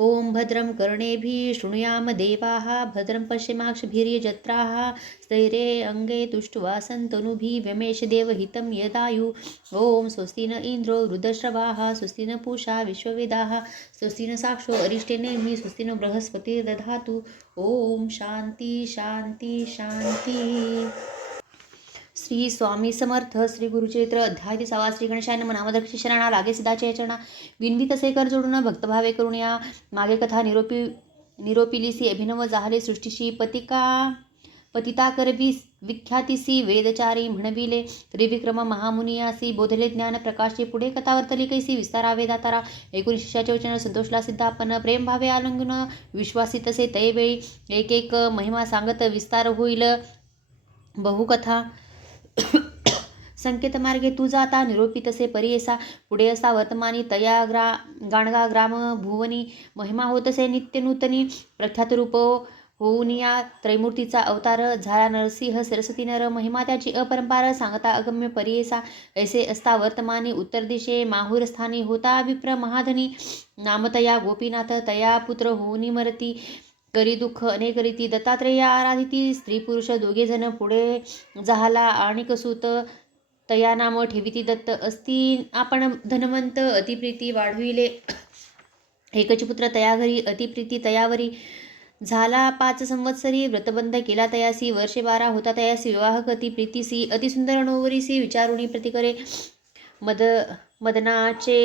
ॐ भद्रं कर्णेभिः शृणुयाम देवाः भद्रं पश्येमाक्षभिर्यजत्राः स्थैर्ये अङ्गे तुष्ट्वा सन्तनुभिः व्यमेशदेवहितं यदायु ॐ स्वस्ति न इन्द्रो वृद्धश्रवाः स्वस्ति न पूषा विश्ववेदाः स्वस्ति न साक्षो अरिष्टेनेमिः स्वस्ति न बृहस्पतिर्दधातु ॐ शांती शांती शांती. श्री स्वामी समर्थ श्री गुरुचरित्र अध्याय 30 श्री गणेशाय नमः. नामदक्ष शरणा लागे सिद्धाचे चरणा विनवी तसे कर जोडून भक्तभावे करून या मागे कथा निरोपिलीसी अभिनव जाहले सृष्टीशी पतिता करवी विख्यातीसी वेदचारी म्हणविले त्रिविक्रम महामुनियासी बोधले ज्ञान प्रकाशचे पुढे कथा वर्तली कैसी विस्तारा वेदातारा एकूण शिष्याचे वचन संतोषला सिद्धापन प्रेम भावे आलंगून विश्वासी तसे तैवेळी एक एक महिमा सांगत विस्तार होईल बहुकथा संकेत मार्गे तू जाता निरोपी तसे परियसा पुढे असा वर्तमानी तया गाणगा ग्राम भुवनी महिमा होतसे नित्य नूतनी प्रख्यात रूप होऊन या त्रैमूर्तीचा अवतार झाला नरसिंह सरस्वती नर महिमा त्याची अपरंपार सांगता अगम्य परियसा ऐसे असता वर्तमानी उत्तर दिशे माहूर स्थानी होता विप्र महाधनी नामतया गोपीनाथ तया पुत्र होऊनी मरती करी दुःख अनेक रीती दत्तात्रेया आराधिती स्त्री पुरुष दोघे जण पुढे झाला आणि कसूत तया नाम ठेविती दत्त असती आपण धनवंत अतिप्रीती वाढविले एकच पुत्र तया घरी अतिप्रीती तयावरी झाला 5 संवत्सरी व्रतबंध केला तयासी वर्षे 12 होता तयासी विवाह कती प्रीतीसी अतिसुंदर नोवरीसी विचारुणी प्रतिकरे मदनाचे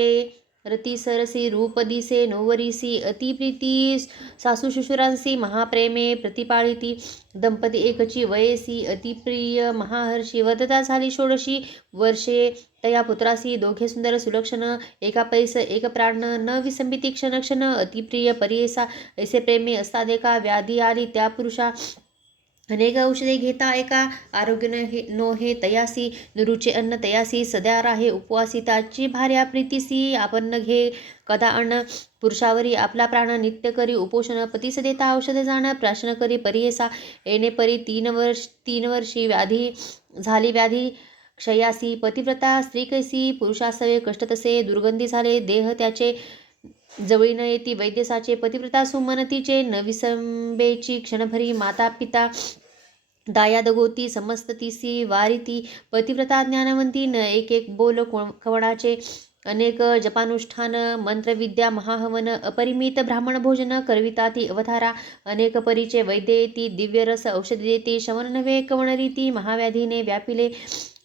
रती सरसी रूप दिसे नोवरीसी अतिप्रीती सासू शुशुरांसी महाप्रेमे प्रतिपाळिती दंपती एकची वयसी अतिप्रिय महाहर्षी वर्धता झाली 16 वर्षे तया पुत्रासी दोघे सुंदर सुलक्षण एका पैस एक प्राण न विसंबिती क्षण क्षण अतिप्रिय परियसा ऐसे प्रेमे असतात एका व्याधी आली त्या पुरुषा अनेक औषधे घेता एका आरोग्य नो हे तयासी निरुचे अन्न तयासी सध्या राहे उपवासी त्याची भार्या प्रीतीसी आपण घे कदा अन्न पुरुषावरी आपला प्राण नित्य करी उपोषण पतीस देता औषध जाण प्राशन करी परियसा येणे परी 3 वर्षी व्याधी झाली व्याधी क्षयासी पतिव्रता स्त्री कैसी पुरुषासवे कष्ट तसे दुर्गंधी झाले देह त्याचे जवळी न येती वैद्यसाचे पतिव्रता सुमनतीचे न विसंबेची क्षणभरी माता पिता दायाद गोती समस्ततीसी वारिती पतिव्रता ज्ञानवंती न एक एक बोल कवणाचे अनेक जपानुष्ठान मंत्रविद्या महाहवन अपरिमित ब्राह्मण भोजन करविता ती अवतारा अनेक परीचे वैद्य ती दिव्य रस औषधी देती शवन नव्हे कवण रीती महाव्याधीने व्यापिले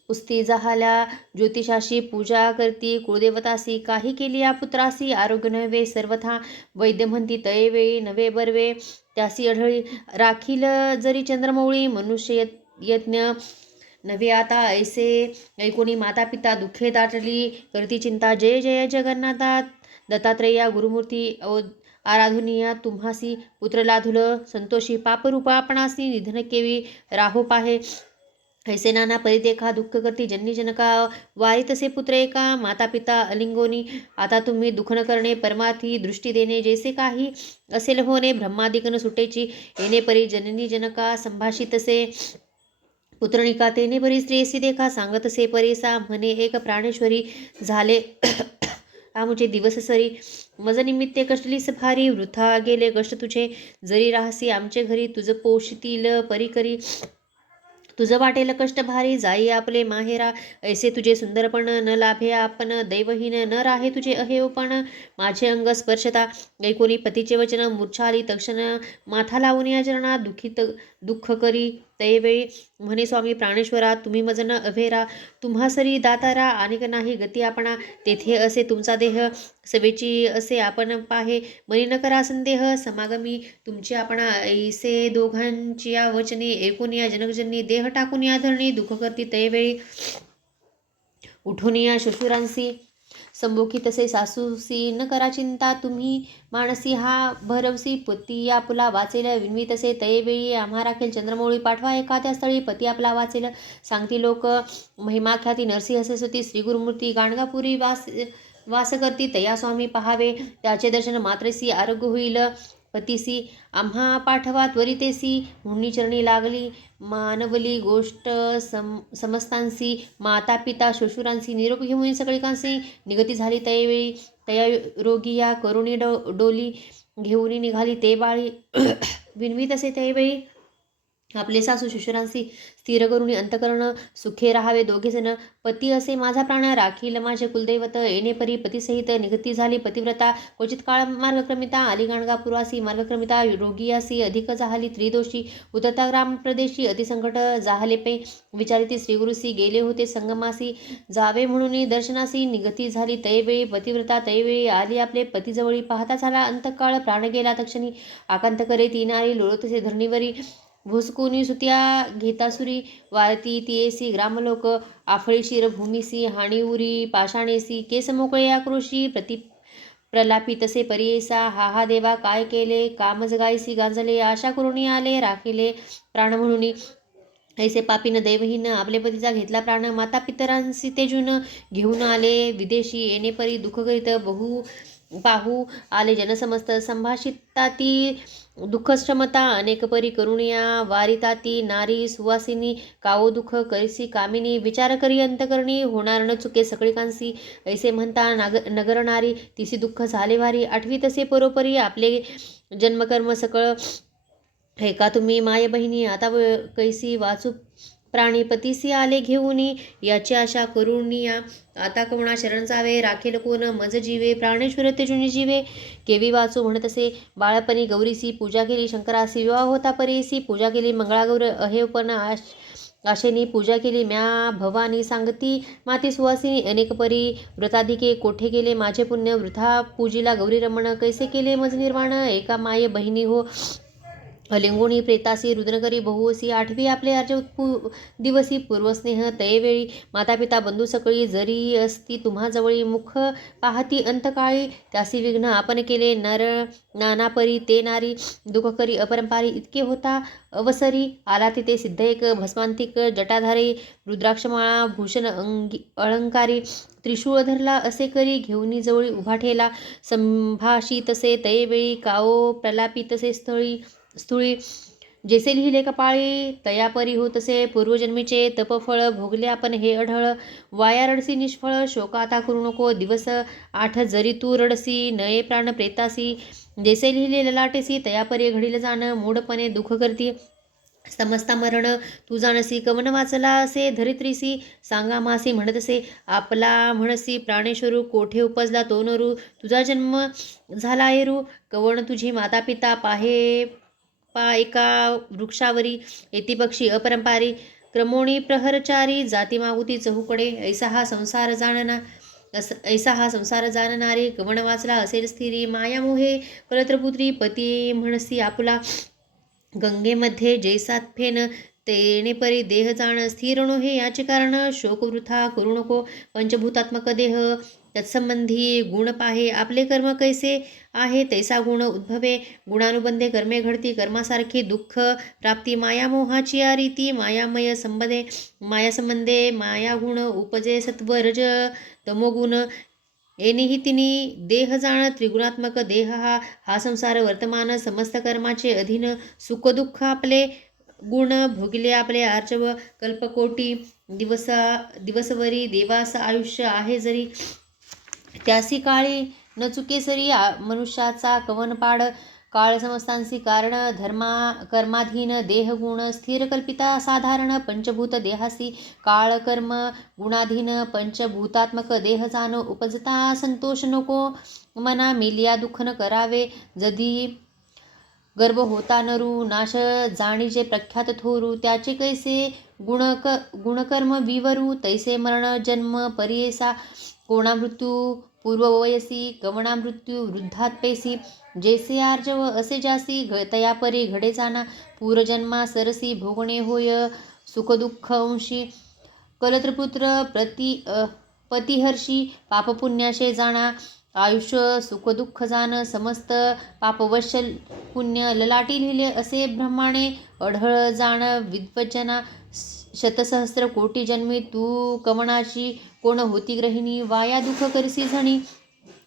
पुस्ती जाहल्या ज्योतिषाशी पूजा करती कुळदेवतासी काही केली या पुत्रासी आरोग्य नव्हे सर्वथा वैद्य म्हणती तयवेळी नवे बरवे त्यासी आढळी राखील जरी चंद्रमौळी मनुष्य यज्ञ नव्हे आता ऐसे ऐकोणी माता पिता दुःखे दाटली करती चिंता जय जय जगन्नाथा दत्तात्रेया गुरुमूर्ती आराधुनिया तुम्हासी पुत्र लाधुल संतोषी पापरूपा आपणासी निधन केवी राहो पाहे ऐसे नाना परिदेखा दुःख करती जननी जनका वारी तसे पुत्र एका माता पिता अलिंगोनी आता तुम्ही दुःख न करणे परमार्थी दृष्टी देणे जैसे काही असेल होणे ब्रह्मादिकन सुटेची येणे परी जननी जनका संभाषितसे पुत्रनिका तेने परी स्त्रीसी देखा सांगतसे परेसा म्हणे एक प्राणेश्वरी झाले आमुचे दिवस सरी मज निमित्ते कष्टलीस भारी वृथा गेले कष्ट तुझे जरी राहसी आमचे घरी तुझ पोषतील परी करी तुझं वाटेल कष्ट भारी जाई आपले माहेरा ऐसे तुझे सुंदरपण न लाभे आपण दैवहीन न राहे तुझे अहेवपण माझे अंग स्पर्शता ऐकोनी पतीचे वचन मूर्छाली तक्षण माथा लावून या चरणात दुःख करी तैवेळी म्हणे स्वामी प्राणेश्वरा तुम्ही मज न अभेरा तुम्हा सरी दातारा अनेक नाही गती आपणा तेथे असे तुमचा देह सवेची असे आपण पाहे मनी न करा संदेह समागमी तुमची आपणा ऐसे दोघांची या वचने ऐकून या जनकजनी देह टाकून या धरणी दुःख करती तैवेळी उठून या श्वशुरांसी संमुखी तसे सासूसी न करा चिंता तुम्ही मानसी हा भरवसी पती आपला वाचेल विनवी तसे तयवेळी आम्हा राखेल चंद्रमौळी पाठवा एखाद्या स्थळी पती आपला वाचेल सांगती लोक महिमाख्याती नरसिंह सरस्वती श्री गुरुमूर्ती गाणगापुरी वास करती तया स्वामी पहावे त्याचे दर्शन मात्रसी आरोग्य होईल पतीसी आम्हा पाठवा त्वरितेसी म्हणून चरणी लागली मानवली गोष्ट समस्तांसी माता पिता श्वशुरांसी निरोप घेऊन सगळिकांसी निगती झाली त्यावेळी तया रोगी या करुणी डोली घेऊन निघाली ते बाळी. विनवीत असे त्यावेळी आपले सासू शिशुरांशी स्थिर करून अंतकरण सुखे राहावे दोघेजण. पती असे माझा प्राण राखील माझे कुलदैवत. येणे परी पतीसहित निगती झाली पतिव्रता. क्वचित काळ मार्गक्रमिता आली गाणगापुरासी. मार्गक्रमिता रोगियासी अधिक जाहली त्रिदोषी. उतरता ग्रामप्रदेशी अतिसंकट जाहले पै. विचारिती श्रीगुरुसी गेले होते संगमासी. जावे म्हणून दर्शनासी निगती झाली तैवेळी पतिव्रता. तैवेळी आली आपले पतीजवळी. पाहता झाला अंतकाळ प्राण गेला तक्षणी. आकांत करे ती नारी लोळतसे धरणीवरी. भुसकुनी सुत्या घेतासुरी वारती तियेसी ग्रामलोक. आफळीशीर भूमीसी हाणीउरी पाषाणेसी. केस मोकळे आक्रोशी प्रलापी तसे परियेसा. हा हा देवा काय केले कामज गायसी गांजले. आशा करुणी आले राखिले प्राण म्हणून. ऐसे पापीन दैवहीन आपले पतीचा घेतला प्राण. माता पितरांसी तेजून घेऊन आले विदेशी. येणे परी दुःख करीत बहु पाहू आले जनसमस्त. संभाषिताती दुःखश्रमता अनेक परी करुणिया. वारिताती नारी सुवासिनी कावो दुःख करीसी कामिनी. विचार करी अंतकरणी होणार न चुके सगळीकांसी. ऐसे म्हणता नगर नारी तिसी दुःख झाले भारी. आठवी तसे परोपरी आपले जन्मकर्म सकळ. हे का तुम्ही माय बहिणी आता कैसी वाचू प्राणी. पतीसी आले घेऊनी याची आशा करुणिया. आता कोणा शरण जावे राखेल कोण मज जीवे. प्राणेश्वर तेजुनी जीवे केवी वाचू म्हणत असे. बाळपणी गौरीसी पूजा केली शंकरासी. विवाह होता परीसी पूजा केली मंगळागौर. अहेवपण आशेनी पूजा केली म्या भवानी. सांगती माती सुवासिनी अनेक परी व्रताधिके. कोठे गेले माझे पुण्य वृथा पूजिला गौरी रमण. कैसे केले मज निर्वाण एका माय बहिणी हो. अलिंगुणी प्रेतासी रुद्रकरी बहुसी. आठवी आपले अर्ज दिवसी पूर्वस्नेह तयवेळी. मातापिता बंधू सकळी जरी असती तुम्हा जवळी. मुख पाहती अंतकाळी त्यासी विघ्न आपण केले. नर नानापरी ते नारी दुःख करी अपरंपारी. इतके होता अवसरी आला तिथे सिद्ध एक भस्मांतिक जटाधारी. रुद्राक्षमाळा भूषण अलंकारी. त्रिशूळ धरला असे करी घेऊन जवळी उभा ठेला. संभाषी तसे तयवेळी काओ प्रलापी तसे स्थूळी. जेसे लिहिले कपाळी तयापरी हो तसे पूर्वजन्मीचे तपफळ. भोगले आपण हे अढळ वाया रडसी निष्फळ. शोक आता करू नको दिवस 8 जरी तू रडसी. नये प्राण प्रेतासी जेसे लिहिले ललाटेसी. तयापरी घडील जाण मूढपणे दुःख करती. समजता मरण तू जाणसी. कवन वाचला असे धरित्रीसी. सांगा मासी म्हणत असे आपला म्हणसी. प्राणेश्वरू कोठे उपजला तो नरू. तुझा जन्म झाला एरू. कवन तुझी माता पिता पाहे एका वृक्षावरी. येती पक्षी अपरंपारी क्रमोणी प्रहरचारी. जाती मागुती चहूकडे. ऐसा हा संसार जाणणारी. कवन वाचला असेल स्थिरी. माया मोहे कलत्रपुत्री पती म्हणसी आपुला. गंगेमध्ये जैसात फेन तेणे परी देह जाण. स्थिर नो हे याचे कारण. शोक वृथा करू नको पंचभूतात्मक देह. तत्संबंधी गुण पाहे आपले कर्म कैसे आहे तैसा गुण उद्भवे. गुणानुबंधे कर्मे घडती कर्मासारखी दुःख प्राप्ती. मायामोहाची या रीती मायामय संबंधे मायागुण उपजे सत्व रज तमोगुण. येणेही तिनी देह जाण. त्रिगुणात्मक देह हा संसार वर्तमान. समस्त कर्माचे अधीन. सुख दुःख आपले गुण भोगिले आपले आर्चव कल्पकोटी. दिवसवरी देवास आयुष्य आहे जरी. त्यासी काळी न चुके सरी. मनुष्याचा कवन पाड काळ समस्तांसी कारण. कर्माधीन देह गुण स्थिर कल्पिता साधारण. पंचभूत देहासी काळ कर्म गुणाधीन. पंचभूतात्मक देह जाण उपजता संतोष नको मना. मिलिया दुःख न करावे जदी गर्भ होता नरू. नाश जाणीजे प्रख्यात थोरू. त्याचे कैसे गुणकर्म विवरू. तैसे मरण जन्म परियेसा. कोणा मृत्यू पूर्ववयसी. कवणा मृत्यू वृद्धात पेसी. जैसे आर्जव असे जासी. तयापरी घडे जाना. पूर्वजन्मा सरसी भोगणे होय सुखदुःख अंशी. कलत्रपुत्र पतिहर्षी पापपुण्याशे जाणा. आयुष्य सुखदुःख जाण. समस्त पापवश पुण्य ललाटी लिहिले असे ब्रह्माणे. अढळ जाण विद्वजना. शतसहस्र कोटी जन्मी तू कवणाची कोण होती ग्रहिणी. वाया दुःख करसी झणी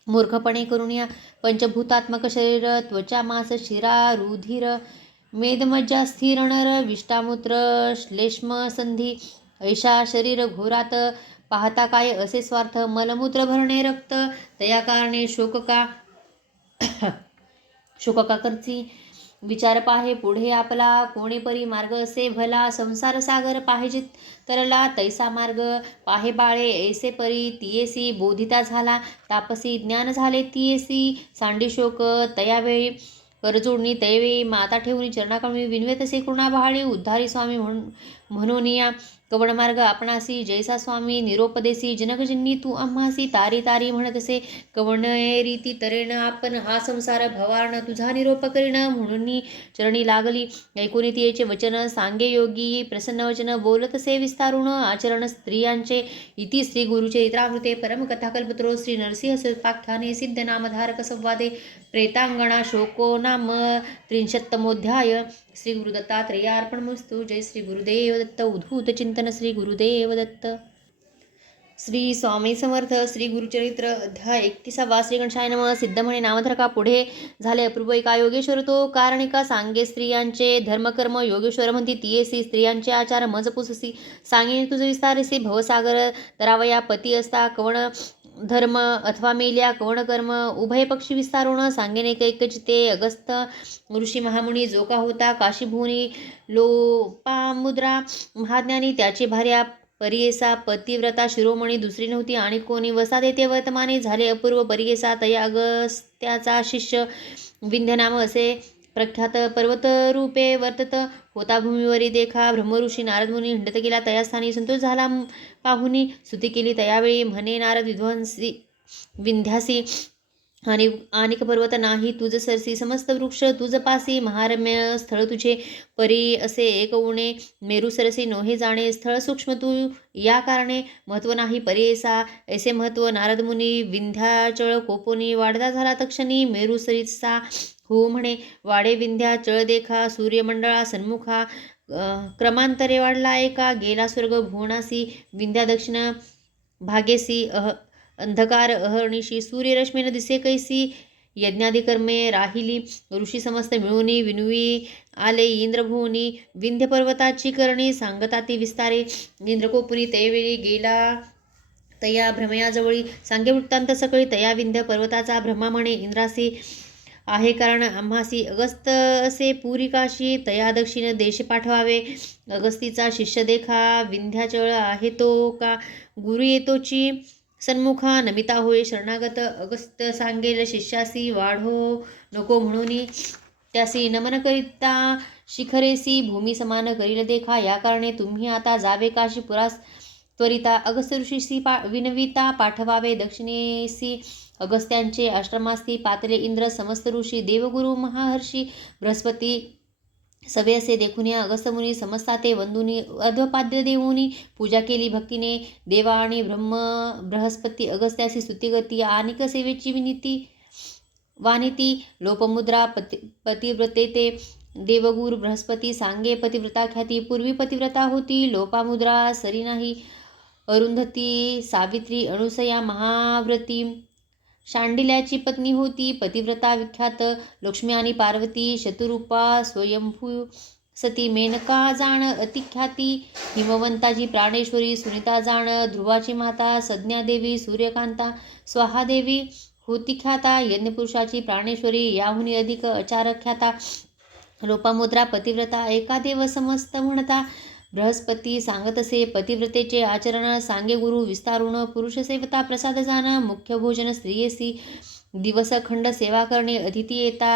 मूर्खपणे करुणिया. पंचभूतात्मक शरीर त्वचा मांस शिरा रुधिर मेदमज्जा स्थिर नर. विष्टामूत्र श्लेष्म संधी. ऐशा शरीर घोरात पाहता काय असे स्वार्थ, मलमूत्र भरणे रक्त, तया कारणे शोकका करती. विचार पाहे पुढे आपला, कोणी परी मार्ग असे भला, संसार सागर पाहिजे तरला तैसा मार्ग. पाहे बाळे ऐसे परी तियेसी बोधिता झाला, तापसी ज्ञान झाले तियेसी सांडी शोक. तयावेळी करजोडणी तैवेळी माता ठेवून चरणाकळमी, विनवे तसे कृणा बहाळी उद्धारी स्वामी म्हणून या कवण मार्ग आपणासी. जैसा स्वामी निरोपदेसी जनकजन्नी तू आम्हासी, तारी तारी म्हणतसे कवण रीती तरेण आपण, हा संसार भवारण तुझा निरोप करीण. म्हणून चरणी लागली ऐकून तियेचे वचन, सांगे योगी प्रसन्न वचन, बोलतसे विस्तारून आचरण स्त्रियांचे. इति श्री गुरुचरित्रामृते परमकथाकल्पतरो श्री नरसिंह स्वरूपाख्याने सिद्ध नामधारक संवादे प्रेतांगणा शोको नाम 33मोऽध्याय. श्री गुरुदत्तात्रेयार्पणमस्तु. जय श्री गुरुदेव दत्त. उद्भूत चिंतन. श्री गुरुदेव दत्त. श्री स्वामी समर्थ. श्री गुरुचरित्र अध्याय 31. श्री गणेशाय नमः. सिद्ध म्हणे नामधारका, पुढे झाले अपूर्व एका योगेश्वर तो कारणिका सांगे स्त्रियांचे धर्मकर्म. योगेश्वर म्हणती तियेसी स्त्रियांचे आचार मज पुससी, सांगेन तुझ विस्तारसी. भवसागर तरावया पती असता कवण धर्म, अथवा मेल्या कवण कर्म. उभय पक्षी विस्तारून सांगेन एक चिते. अगस्थ ऋषी महामुनी जो का होता काशीभुवनी, लोपामुद्रा महाज्ञानी त्याची भार्या परियेसा पतिव्रता शिरोमणी दुसरी नव्हती आणि कोणी. वसा देते वर्तमाने झाले अपूर्व परियेसा, तया अगस्त्याचा शिष्य विंध्य नाम असे प्रख्यात. पर्वत रूपे वर्तत होता भूमीवरी देखा. ब्रह्मऋषी नारद मुनी हिंडत गेला तया स्थानी. संतोष झाला पाहुनी स्तुती केली तयावेळी. म्हणे नारद विध्वंसी विंध्यासी, आणिक पर्वत नाही तुझ सरसी. समस्त वृक्ष तुझ पासी, महारम्य स्थळ तुझे परी असे एक उणे. मेरू सरसी नोहे जाणे, स्थळ सूक्ष्म तू या कारणे. महत्व नाही परियेसा ऐसे महत्व. नारद मुनी विंध्याचळ कोपोनी, वाढता झाला तक्षणी मेरू सरीचा हो म्हणे. वाडे विंध्याचळ देखा, सूर्यमंडळा सन्मुखा. क्रमांतरे वाढला एका, गेला स्वर्ग भुवनासी. विंध्या दक्षिण भागेसी, अंधकार अहर्निशी. सूर्यरश्मीने दिसे कैसी, यज्ञादी कर्मे राहिली. ऋषी समस्त मिळूनी विनवी आले इंद्रभुवनी. विंध्य पर्वताची करणी सांगता ती विस्तारे. इंद्रकोपुरी तैवेळी गेला तया भ्रमयाजवळी. सांगे वृत्तांत सकळी तया विंध्य पर्वताचा. भ्रमा म्हणे इंद्रासी आहे कारण आम्हासी. अगस्त असे पुरी काशी, तया दक्षिण देश पाठवावे. अगस्तीचा शिष्य देखा, विंध्याचळ आहे तो का. गुरु येतोची सन्मुखा, नमिता होय शरणागत. अगस्त सांगेल शिष्यासी, वाढो नको म्हणून त्यासी. नमन करिता शिखरेसी, भूमी समान करील देखा. या कारणे तुम्ही आता जावे काशी पुरास त्वरिता. अगस्त ऋषीसी विनविता पाठवावे दक्षिणेसी. अगस्त्यांचे आश्रमास्ती पातले इंद्र समस्त ऋषी. देवगुरु महर्षी बृहस्पती सवे असे देखून या अगस्त मुनी समजता ते वंदुनी. अर्धपाद्य देऊनी पूजा केली भक्तीने. देवा आणि बृहस्पती अगस्त्यासी स्तुतिगती. आनिक सेवेची विनीती वानिती. लोपमुद्रा पतिव्रते ते देवगुरु बृहस्पती. सांगे पतिव्रता ख्याती. पूर्वी पतिव्रता होती लोपामुद्रा सरी नाही. अरुंधती सावित्री अनुसया महाव्रती शांडिल्याची पत्नी होती. पतिव्रता विख्यात लक्ष्मी आणि पार्वती. शतरूपा स्वयंभू सती. मेनका जाण अतिख्याती. हिमवंताची प्राणेश्वरी. सुनीता जाण ध्रुवाची माता. संज्ञादेवी सूर्यकांता. स्वाहादेवी होती ख्याता. यज्ञपुरुषाची प्राणेश्वरी याहुनी अधिक अचारक ख्याता. लोपामुद्रा पतिव्रता एका देव समस्त म्हणता. बृहस्पती सांगतसे पतिव्रतेचे आचरण. सांगे गुरु विस्तारून. पुरुष सेवता प्रसाद जाण. मुख्य भोजन स्त्रियेसी. दिवस खंड सेवा करणे. अतिथी येता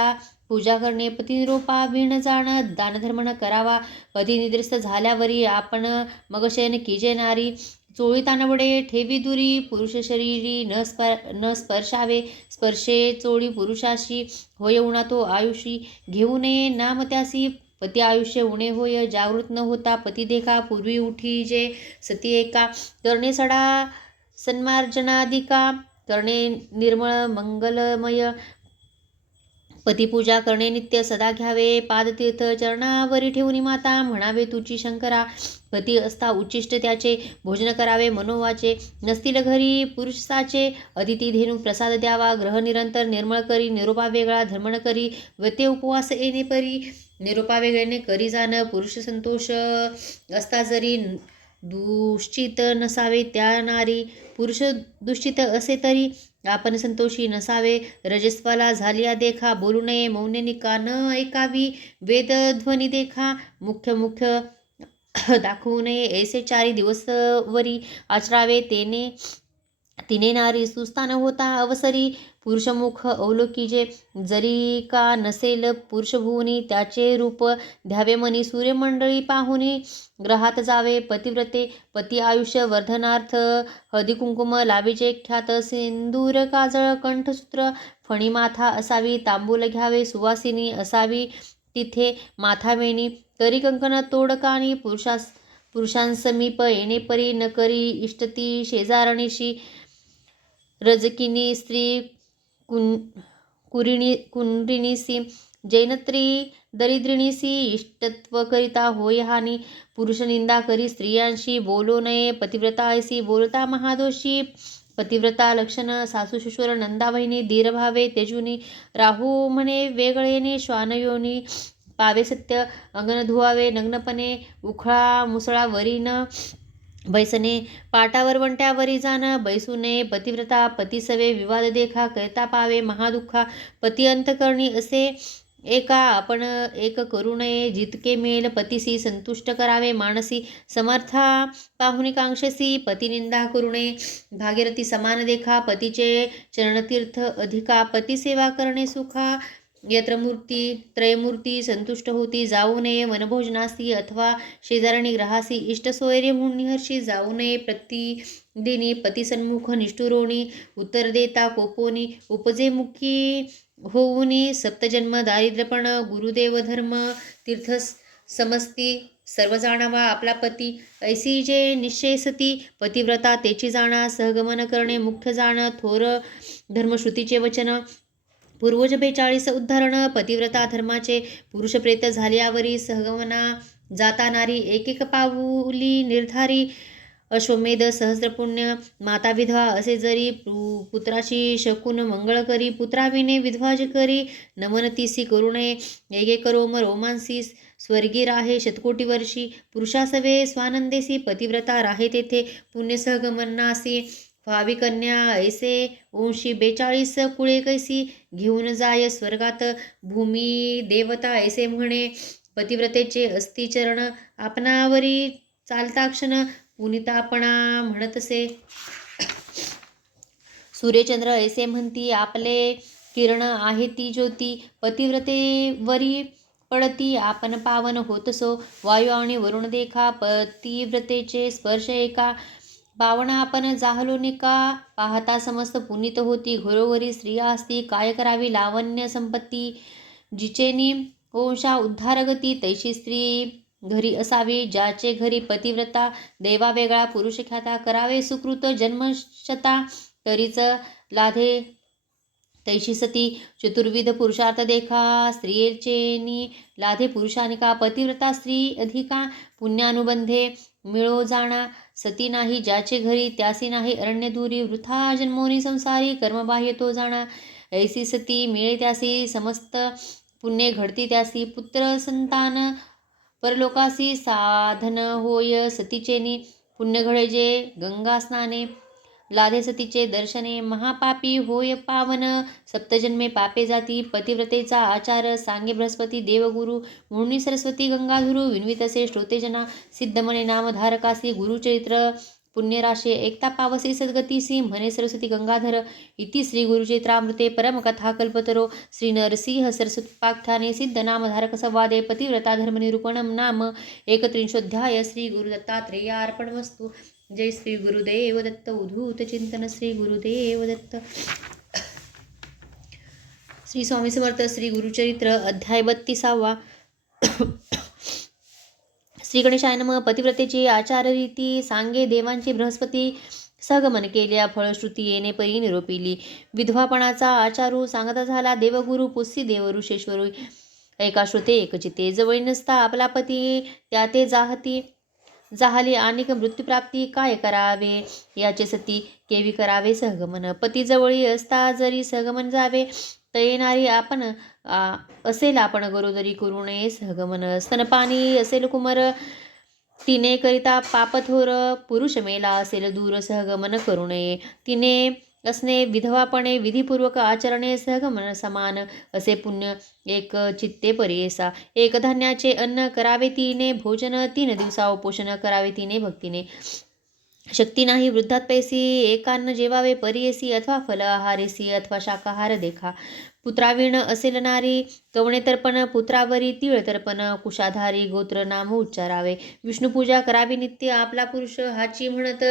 पूजा करणे. पतिनिरोपा भिण जाण. दानधर्म न करावा. पती निद्रिस्त झाल्यावरी आपण मग शयन कीजे नारी. चोळी तानवडे ठेवी दुरी. पुरुष शरीरी न स्पर्शावे. स्पर्शे चोळी पुरुषाशी. होय उणा तो आयुषी. घेऊ नये नाम त्यासी. पती आयुष्य उणे होय. जागृत न होता पती देखा. पूर्वी उठी जे सती एका. करणे सडा सन्मार्जनादिका. करणे निर्मळ मंगलमय. पतिपूजा करणे नित्य सदा घ्यावे. पादतीर्थ चरणावरी ठेवून माता. म्हणावे तुची शंकरा. पती असता उच्चिष्ट त्याचे. भोजन करावे मनोवाचे. नसतील घरी पुरुषाचे. अतिथी धेनू प्रसाद द्यावा. ग्रह निरंतर निर्मळ करी. निरोपा वेगळा धर्म न करी. व्रते उपवास येणे परी. निरोपा वेगळेने करी जाण. पुरुष संतोष असता जरी दुश्चित नसावे त्या नारी, पुरुष दुश्चित असे तरी आपण संतोषी नसावे. रजस्वाला झालिया देखा, बोलू नये मौनेनी कान ऐकावी. वेद ध्वनी देखा, मुख्य मुख्य दाखवू नये. ऐसे 4 दिवस वरी आचरावे, तिने नारी सुस्थान होता अवसरी. पुरुषमुख अवलोकीजे, जरी का नसेल पुरुषभुवनी, त्याचे रूप द्यावे मनी. सूर्यमंडळी पाहुनी ग्रहात जावे, पतिव्रते पती आयुष्य वर्धनार्थ. हळदी कुंकुम लावीजे ख्यात, सिंदूर काजळ कंठसूत्र फणी माथा असावी. तांबूल घ्यावे, सुवासिनी असावी तिथे माथावेणी. करी कंकण तोड कानी, पुरुषांसमीप येणे परी. न करी इष्टती शेजारणीशी, रजकिनी स्त्री कुंरिणीसी. जैनत्री दरिद्रिणीसी, इष्टत्व करिता होय हानी. पुरुष निंदा करी स्त्रियांशी, बोलो नये पतिव्रता ऐसी. बोलता महादोषी पतिव्रता लक्षण, सासू शिशुर नंदा बहिणी. धीर भावे तेजुनी, राहू म्हणे वेगळेने. श्वानयोनी पावे सत्य, अंगण धुवावे नग्नपणे. उखळा मुसळा वरी न बैसणे, पाटावर वंट्यावरी जाण बैसू नये. पतिव्रता पती सवे, विवाद देखा करता पावे महादुःखा. पती अंतकरणी असे एका, आपण एक करू नये. जितके मेल पतीसी संतुष्ट करावे मानसी. समर्था पाहुनी कांक्षसी, पती निंदा करू नये. भागीरथी समान देखा, पतीचे चरणतीर्थ अधिका. पती सेवा करणे सुखा, यत्र मूर्ती त्रयमूर्ती संतुष्ट होती. जाऊ नये वनभोजनासी, अथवा शेजारणी ग्रहासी. इष्टसोयरे म्हणून निहर्षी जाऊ नये. प्रतिदिनी पतीसन्मुख निष्ठुरोणी, उत्तर देता कोपोनी. उपजे मुखी होऊनी, सप्तजन्म दारिद्र्यपण. गुरुदेव धर्म तीर्थ समस्ती, सर्व जाणावा आपला पती. ऐसी जे निश्चय सती, पतिव्रता तेची जाणा. सहगमन करणे मुख्य जाण, थोर धर्मश्रुतीचे वचन. पूर्वज 42 उद्धारण, पतिव्रता धर्माचे. पुरुष प्रेत झाल्यावरी सहगमना जाता नारी. एक एक पाऊली निर्धारी, अश्वमेध सहस्रपुण्य. माता विधवा असे जरी, पुत्राशी शकुन मंगळ करी. पुत्राविने विधवा जे करी, नमनतीसी करू नये. एक रोम रोमांसी, स्वर्गी राहे शतकोटी वर्षी. पुरुषासवे स्वानंदेसी, पतिव्रता राहे तेथे पुण्य सहगमनासी. व्हावी कन्या ऐसे अंशी, 42 कुळे कैसी. घेऊन जाय स्वर्गात भूमी देवता ऐसे म्हणे. पतिव्रतेचे असती चरण, आपणावरी चालता क्षण. पुनितापणा म्हणतसे, सूर्यचंद्र ऐसे म्हणती. आपले किरण आहे ती ज्योती, पतिव्रतेवरी पडती. आपण पावन होतसो, वायू आणि वरुण देखा. पतिव्रतेचे स्पर्श एका, पावण आपण जाहलो निका. पाहता समस्त पुनीत होती, घरोघरी स्त्रिया असती. काय करावी लावण्य संपत्ती, जिचेनी वंशा उद्धारगती. तैशी स्त्री घरी असावी, ज्याचे घरी पतिव्रता. देवा वेगळा पुरुष ख्याता, करावे सुकृत जन्मशता. तरीच लाधे तैशी सती, चतुर्विध पुरुषार्थ देखा. स्त्रियेचेनी लाधे पुरुषानिका, पतिव्रता स्त्री अधिका. पुण्यानुबंधे मिळो जाणा, सती नाही ज्याचे घरी. त्यासी नाही अरण्य दूरी, वृथा जन्मोनी संसारी. कर्मबाह्य तो जाणा, ऐसी सती मिळे त्यासी. समस्त पुण्ये घडती त्यासी. पुत्र संतान परलोकासी, साधन होय सतीचेनी. पुण्य घडे जे गंगा स्नाने, लाधे सतीचे दर्शने. महापापी होय पावन, सप्तजन्मे पापे जाती. पतिव्रतेचा आचार सांगे बृहस्पती. देवगुरु म्हणून सरस्वती गंगाधुरू. विनवितसे श्रोते जना, सिद्ध मने नामधारकासी. गुरुचरित्र पुण्यराशे, ऐकता पावसे सद्गतीसी. म्हणे सरस्वती गंगाधर. इति श्री गुरुचरित्रामृते परमकथा कल्पतरो. श्री नरसिंह सरस्वत्युपाख्याने सिद्ध नामधारक संवादे पतिव्रता धर्मनिरूपणम नाम 31. श्री गुरुदत्तात्रेयार्पणमस्तु. जय श्री गुरुदेव दत्त. उद्धूत चिंतन. श्री गुरुदेव दत्त. श्री स्वामी समर्थ. श्री गुरुचरित्र अध्याय 32. श्री गणेशाय नमः. पतिव्रतेची आचाररीती सांगे. देवांची बृहस्पती सहगमन केल्या, फळश्रुती येणे परी निरोपिली. विधवापणाचा आचारू सांगता झाला. देवगुरु पुस्सी देव ऋषेश्वरू. एका श्रुते एकचिते, जवळी नसता आपला पती. त्या ते जाहली अनेक मृत्यूप्राप्ती. काय करावे याचे सती, केवी करावे सहगमन. पती जवळी असता जरी सहगमन जावे, तयेणारी आपण असेल आपण गरोदरी करू नये सहगमन. स्तनपानी असेल कुमर, तिने करिता पापथोर पुरुष मेला असेल दूर सहगमन करू नये. तिने असणे विधवापणे विधीपूर्वक आचरणे सहगमन समान असे पुण्य एक चित्ते परियेसा. एक धान्याचे अन्न करावे तिने भोजन, 3 दिवसा उपोषण करावे तिने भक्तीने. शक्ती नाही वृद्धात्पैसी एकान्न जेवावे परियेसी, अथवा फल आहारेसी अथवा शाकाहार देखा. पुत्राविण असेल नारी कवणे तर्पण, पुत्रावरी तीळ तर्पण, कुशाधारी गोत्र नाम उच्चारावे. विष्णुपूजा करावी नित्य, आपला पुरुष हाची म्हणत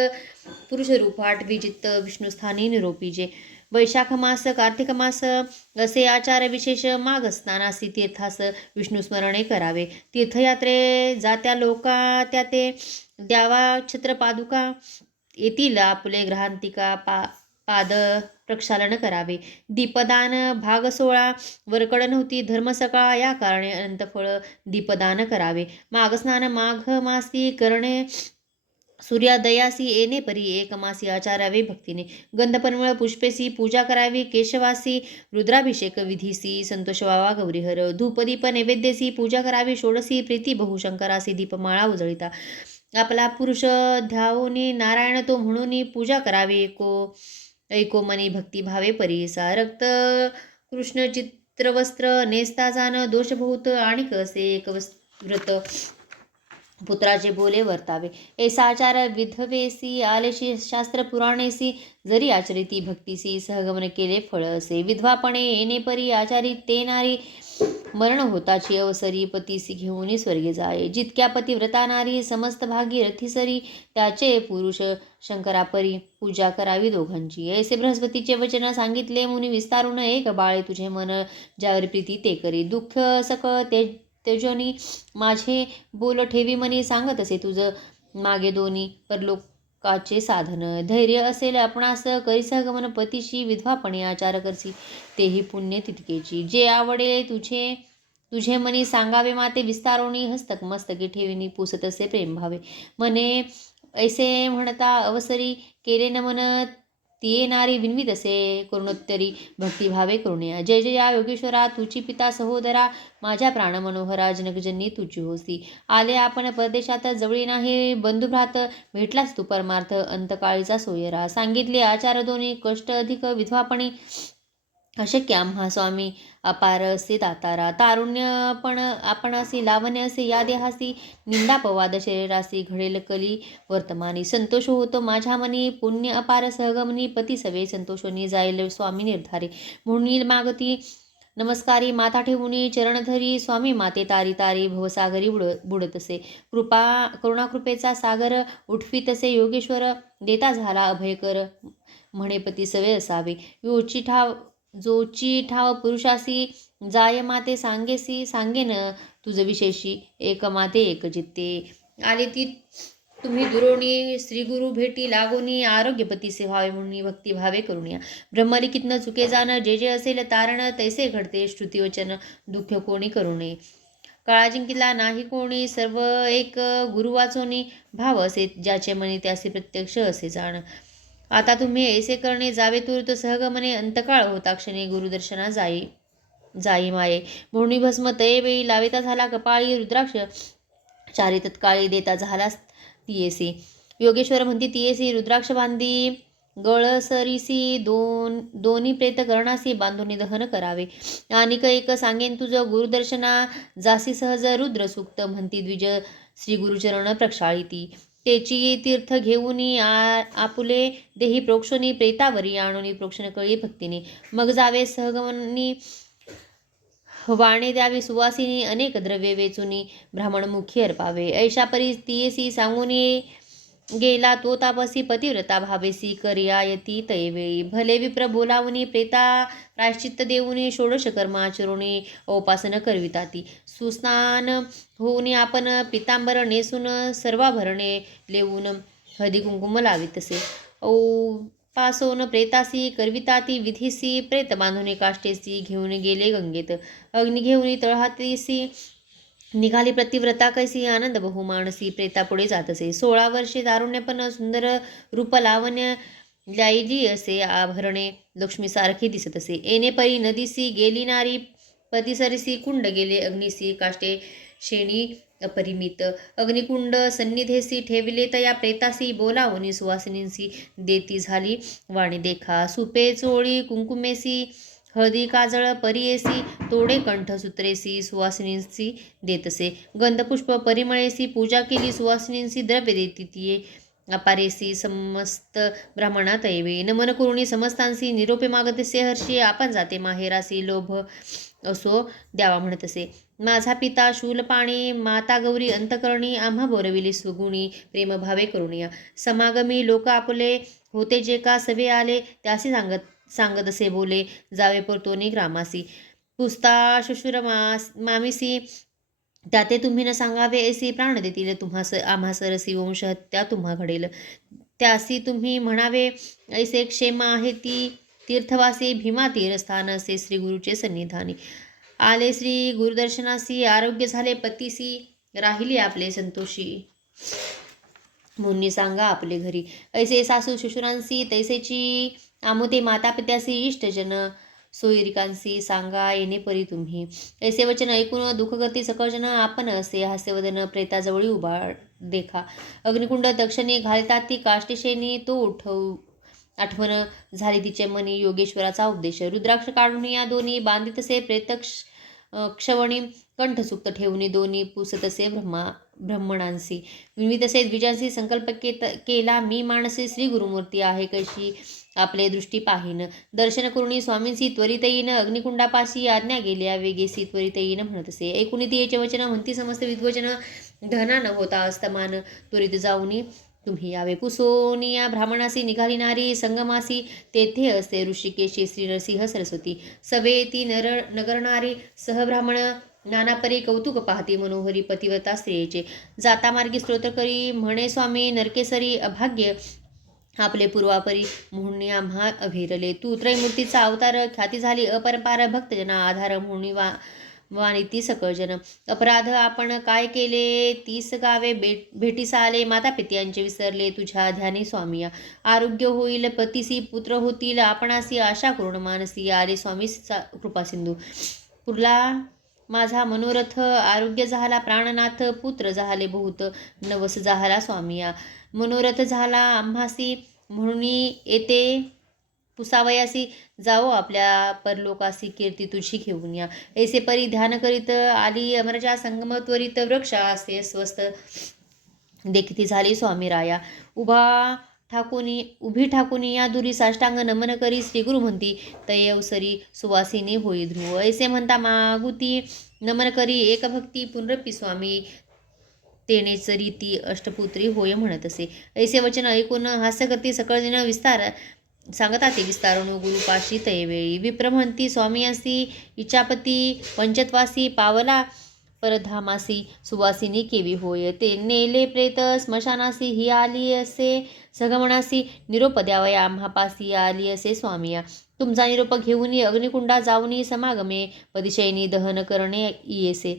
पुरुष रूप आठवी चित्त विष्णुस्थानी निरोपीजे. वैशाख मास कार्तिक मास असे आचार विशेष, माघ स्नानासी तीर्थास विष्णुस्मरणे करावे. तीर्थयात्रे जात्या लोका त्या ते द्यावा छत्रपादुका, येतील आपले ग्रहांतिका पाद प्रक्षालन करावे. दीपदान भाग 16 वरकड नव्हती धर्म सकाळ, या कारणे अनंत फळ दीपदान करावे. माघस्नान माघ मासी करणे, सूर्योदयासी येणे परी एक मासी आचारावे भक्तीने. गंधपरिमळ पुष्पेसी पूजा करावी, केशवासी रुद्राभिषेक विधीसी संतोष व्हावा गौरीहर. धूपदीप नैवेद्यसी पूजा करावी, षोडशी प्रीती बहुशंकरासी दीपमाळा उजळिता. आपला पुरुष ध्यावोनी नारायण तो म्हणून पूजा करावी, ऐको मनी भक्ती भावे परिसा. रक्त कृष्ण चित्रवस्त्र नेसता जाण, दोष बहुत आणिक असे एक व्रत पुत्राचे बोले वर्तावे. ऐसा आचार विधवेसी आलेशी शास्त्र पुराणेसी, जरी आचरिती भक्तीसी सहगमन केले फळ असे. विधवापणे येणे परी आचारी ते नारी, मरण होताची अवसरी पतीसी घेऊन स्वर्गे जाये. जितक्या पतिव्रता नारी समस्त भागीरथी सरी, त्याचे पुरुष शंकरापरी पूजा करावी दोघांची. ऐसे बृहस्पतीचे वचन सांगितले मुनी विस्तारून, एक बाळे तुझे मन ज्यावर प्रीती ते करी. दुःख सकळ तेजोनी माझे बोल ठेवी मनी, सांगत असे तुझ मागे दोन्ही परलोकाचे साधन. धैर्य असेल आपणास करी सहगमन पतीशी, विधवापणे आचार करसी तेही पुण्य तितकेची. जे आवडे तुझे मनी सांगावे माते विस्तारोनी, हस्तक मस्तकी ठेविनी पुसत असे प्रेम भावे. मने ऐसे म्हणता अवसरी केले नमन, तिये नारी विनवीत असे करुणोत्तरी भक्तिभावे करुणया. जय जय या योगेश्वरा तुची पिता सहोदरा, माझ्या प्राण मनोहरा जनकजनी तुची होसी. आले आपण परदेशात जवळी नाही, बंधुभ्रात भेटलास तू परमार्थ, अंतकाळीचा सोयरा. सांगितले आचार दोन्ही कष्ट अधिक विधवापणी, अशक्य आम्हा स्वामी अपार असे दातारा. तारुण्य पण आपण असे लावण्य असे या देहासी, निंदापवाद शरीरासी घडेल कली वर्तमानी. संतोष होतो माझ्या मनी पुण्य अपार सहगमनी, पती सवे संतोषोनी जाईल स्वामी निर्धारी. म्हणून मागती नमस्कारी माता ठेवूनी चरणधरी, स्वामी माते तारी तारी भवसागरी बुडतसे. करुणाकृपेचा सागर उठवीतसे योगेश्वर, देता झाला अभयकर म्हणे पती सवे असावे. जोची ठाव पुरुषासी जाय माते सांगेन तुझ विशेषी, एक माते एक चित्ते. आले ती तुम्ही दुरोणी श्रीगुरु भेटी लागोनी, आरोग्यपती से व्हावे म्हणून भक्ती भावे करुणया. ब्रह्मलिखित न चुके जाण, जे जे असेल तारण तैसे घडते श्रुतिवचन, दुःख कोणी करू नये. काळाजिंकिला नाही कोणी, सर्व एक गुरु वाचोनी, भाव असे ज्याचे मनी त्याचे प्रत्यक्ष असे जाण. आता तुम्ही ऐसे करणे जावे तुर्त सहगमने, अंतकाळ होता क्षणी गुरुदर्शना जाई माये. म्हणून भस्म तये वेळी लाविता झाला कपाळी, रुद्राक्ष चारी तत्काळी देता झाला तियेसी. योगेश्वर म्हणती तियेसी रुद्राक्ष बांधी, गळसरीसी दोन्ही प्रेत करणासी बांधून दहन करावे. आणि एक सांगेन तुझ गुरुदर्शना, जासी सहज रुद्र सूक्त म्हणती द्विज श्री गुरुचरण प्रक्षाळिती. तेची तीर्थ घेऊनी आपुले देही प्रोक्षणी, प्रेतावरी आणूनी प्रोक्षण कळी भक्तीने. मग जावे सहगमनी वाणे द्यावी सुवासिनी, अनेक द्रव्ये वेचुनी ब्राह्मणमुखी अर्पावे. ऐशा परी तियेसी सांगूनी गेला तो तापसी, पतिव्रता भावेसी कर्यायती तयवेळी. भले विप्र बोलावुनी प्रेता प्रायश्चित्त देऊनी, षोडश कर्म आचरुणी उपासन करविताती. सुस्नान होऊनी आपण पितांबर नेसून, सर्वाभरणे लेवून हळदी कुंकुम लावितसे. पासोन प्रेतासी करविताती विधीसी, प्रेत बांधुनी काष्टेसी घेऊन गेले गंगेत. अग्नी घेऊनी तळहातीसी निघाली प्रतिव्रता कैसी, आनंद बहुमानसी प्रेतापुढे जातसे. 16 वर्षे तारुण्यपण सुंदर रूप लावण्य, ल्याईली असे आभरणे लक्ष्मीसारखे दिसत असे. येणे परी नदीसी गेली नारी, पतिसरसी कुंड गेले अग्निसी, काष्टे शेणी अपरिमित अग्निकुंड सन्निधेसी ठेविले तया प्रेतासी बोलावनी सुवासिनींसी देती झाली वाणी देखा सुपे चोळी कुंकुमेसी हळदी काजळ परियेसी तोडे कंठ सुत्रेसी सुवासिनींसी देतसे गंधपुष्प परिमळेसी पूजा केली सुवासिनींसी द्रव्य देती तिये अपारेसी समस्त ब्राह्मणात ऐवे नमन करुणी समस्तांसी निरोपे मागतसे हर्षी आपण जाते माहेरासी लोभ असो द्यावा म्हणतसे माझा पिता शूलपाणी माता गौरी अंतकरणी आम्हा बोरविली सुगुणी प्रेमभावे करुणिया समागमी लोक आपले होते जे का सवे आले त्यासी सांगत असे बोले जावे परतोनी ग्रामासी पुस्ता शुशुर मामिसी त्याते तुम्ही न सांगावे ऐसी प्राण देतील आम्हा सरसी वंश हत्या तुम्हा घडेल त्यासी तुम्ही म्हणावे ऐसे क्षेम आहे ती तीर्थवासी भीमा तीर्थस्थान असे श्री गुरुचे सन्निधानी आले श्री गुरुदर्शनासी आरोग्य झाले पतीसी राहिले आपले संतोषी मुनी सांगा आपले घरी ऐसे सासू शुशुरांसी तैसेची आमुते माता पित्यासी इष्टजन सोयरिकांसी सांगा येणे परी तुम्ही ऐसे वचन ऐकून दुःखगती सकळजन आपण असे हास्यवदन प्रेताजवळी उभा देखा अग्निकुंड दक्षिणे घालतात ती काष्टीशेनी तो आठवण झाली तिचे मनी योगेश्वराचा उपदेश रुद्राक्ष काढून या दोन्ही बांधितसे क्षवणी कंठसुक्त ठेवून दोन्ही पुसतसे ब्रह्मणांसी विविधसे द्विजांशी संकल्प केला मी माणसे श्री गुरुमूर्ती आहे कशी आपले दृष्टी पाहीन दर्शन करुणी स्वामींसी त्वरित येईन अग्निकुंडापाशी आज्ञा गेल्या वेगेसी त्वरित येईन म्हणतसे ऐकुनी ती वचन म्हणती समस्त विद्वचन धना न होता अस्तमान त्वरित जाऊनी तुम्ही यावे पुसोनिया ब्राह्मणासी निघाली नारी संगमासी तेथे असते ऋषिकेशी श्री नरसिंह सरस्वती सवेती नगरणारी सहब्राह्मण नानापरी कौतुक पाहती मनोहरी पतिव्रता स्त्रियेचे जाता मार्गी स्तोत्र करी म्हणे स्वामी नरकेसरी अभाग्य आपले पूर्वापरी म्हणून आम्हा अभिरले तू त्रैमूर्तीचा अवतार ख्याती झाली अपरंपार भक्तजना आधार म्हणून वानिती सकळजन अपराध आपण काय केले तीस गावे भेटीस आले माता पित्यांचे विसरले तुझ्या ध्यानी स्वामिया आरोग्य होईल पतीसी पुत्र होतील आपणासी आशा करुण मानसी आले स्वामी कृपा सिंधू पुरला माझा मनोरथ आरोग्य झाला प्राणनाथ पुत्र झाले बहुत नवस झाला स्वामिया मनोरथ झाला आम्हासी म्हणून येते पुसावयासी जाओ आपल्या परलोकासी कीर्ती तुझी घेऊन या ऐसे परी ध्यान करीत आली अमरजा संगम त्वरित वृक्षासे स्वस्थ देखती झाली स्वामी राया उभी ठाकुनी या दुरी साष्टांग नमन करी श्री गुरु म्हणती तयवसरी सुवासिनी होई ध्रुव ऐसे म्हणता मागुती नमन करी एक भक्ती पुनरपी स्वामी तेनेच रीती अष्टपुत्री होय म्हणत असे ऐसे वचन ऐकून हास्य करती सकळजन विस्तार सांगता ते विस्तारून गुरुपाशी तयवेळी विप्र म्हणती स्वामियांसी इच्छापती पंचत्वासी पावला परधामासी सुवासिनी केवी होय ते नेले प्रेत स्मशानासी ही आली असे सगमनासी निरोप द्यावया आम्हापासी आली असे स्वामिया तुमचा निरोप घेऊन अग्निकुंडा जाऊनी समागमे पदिशयनी दहन करणे येसे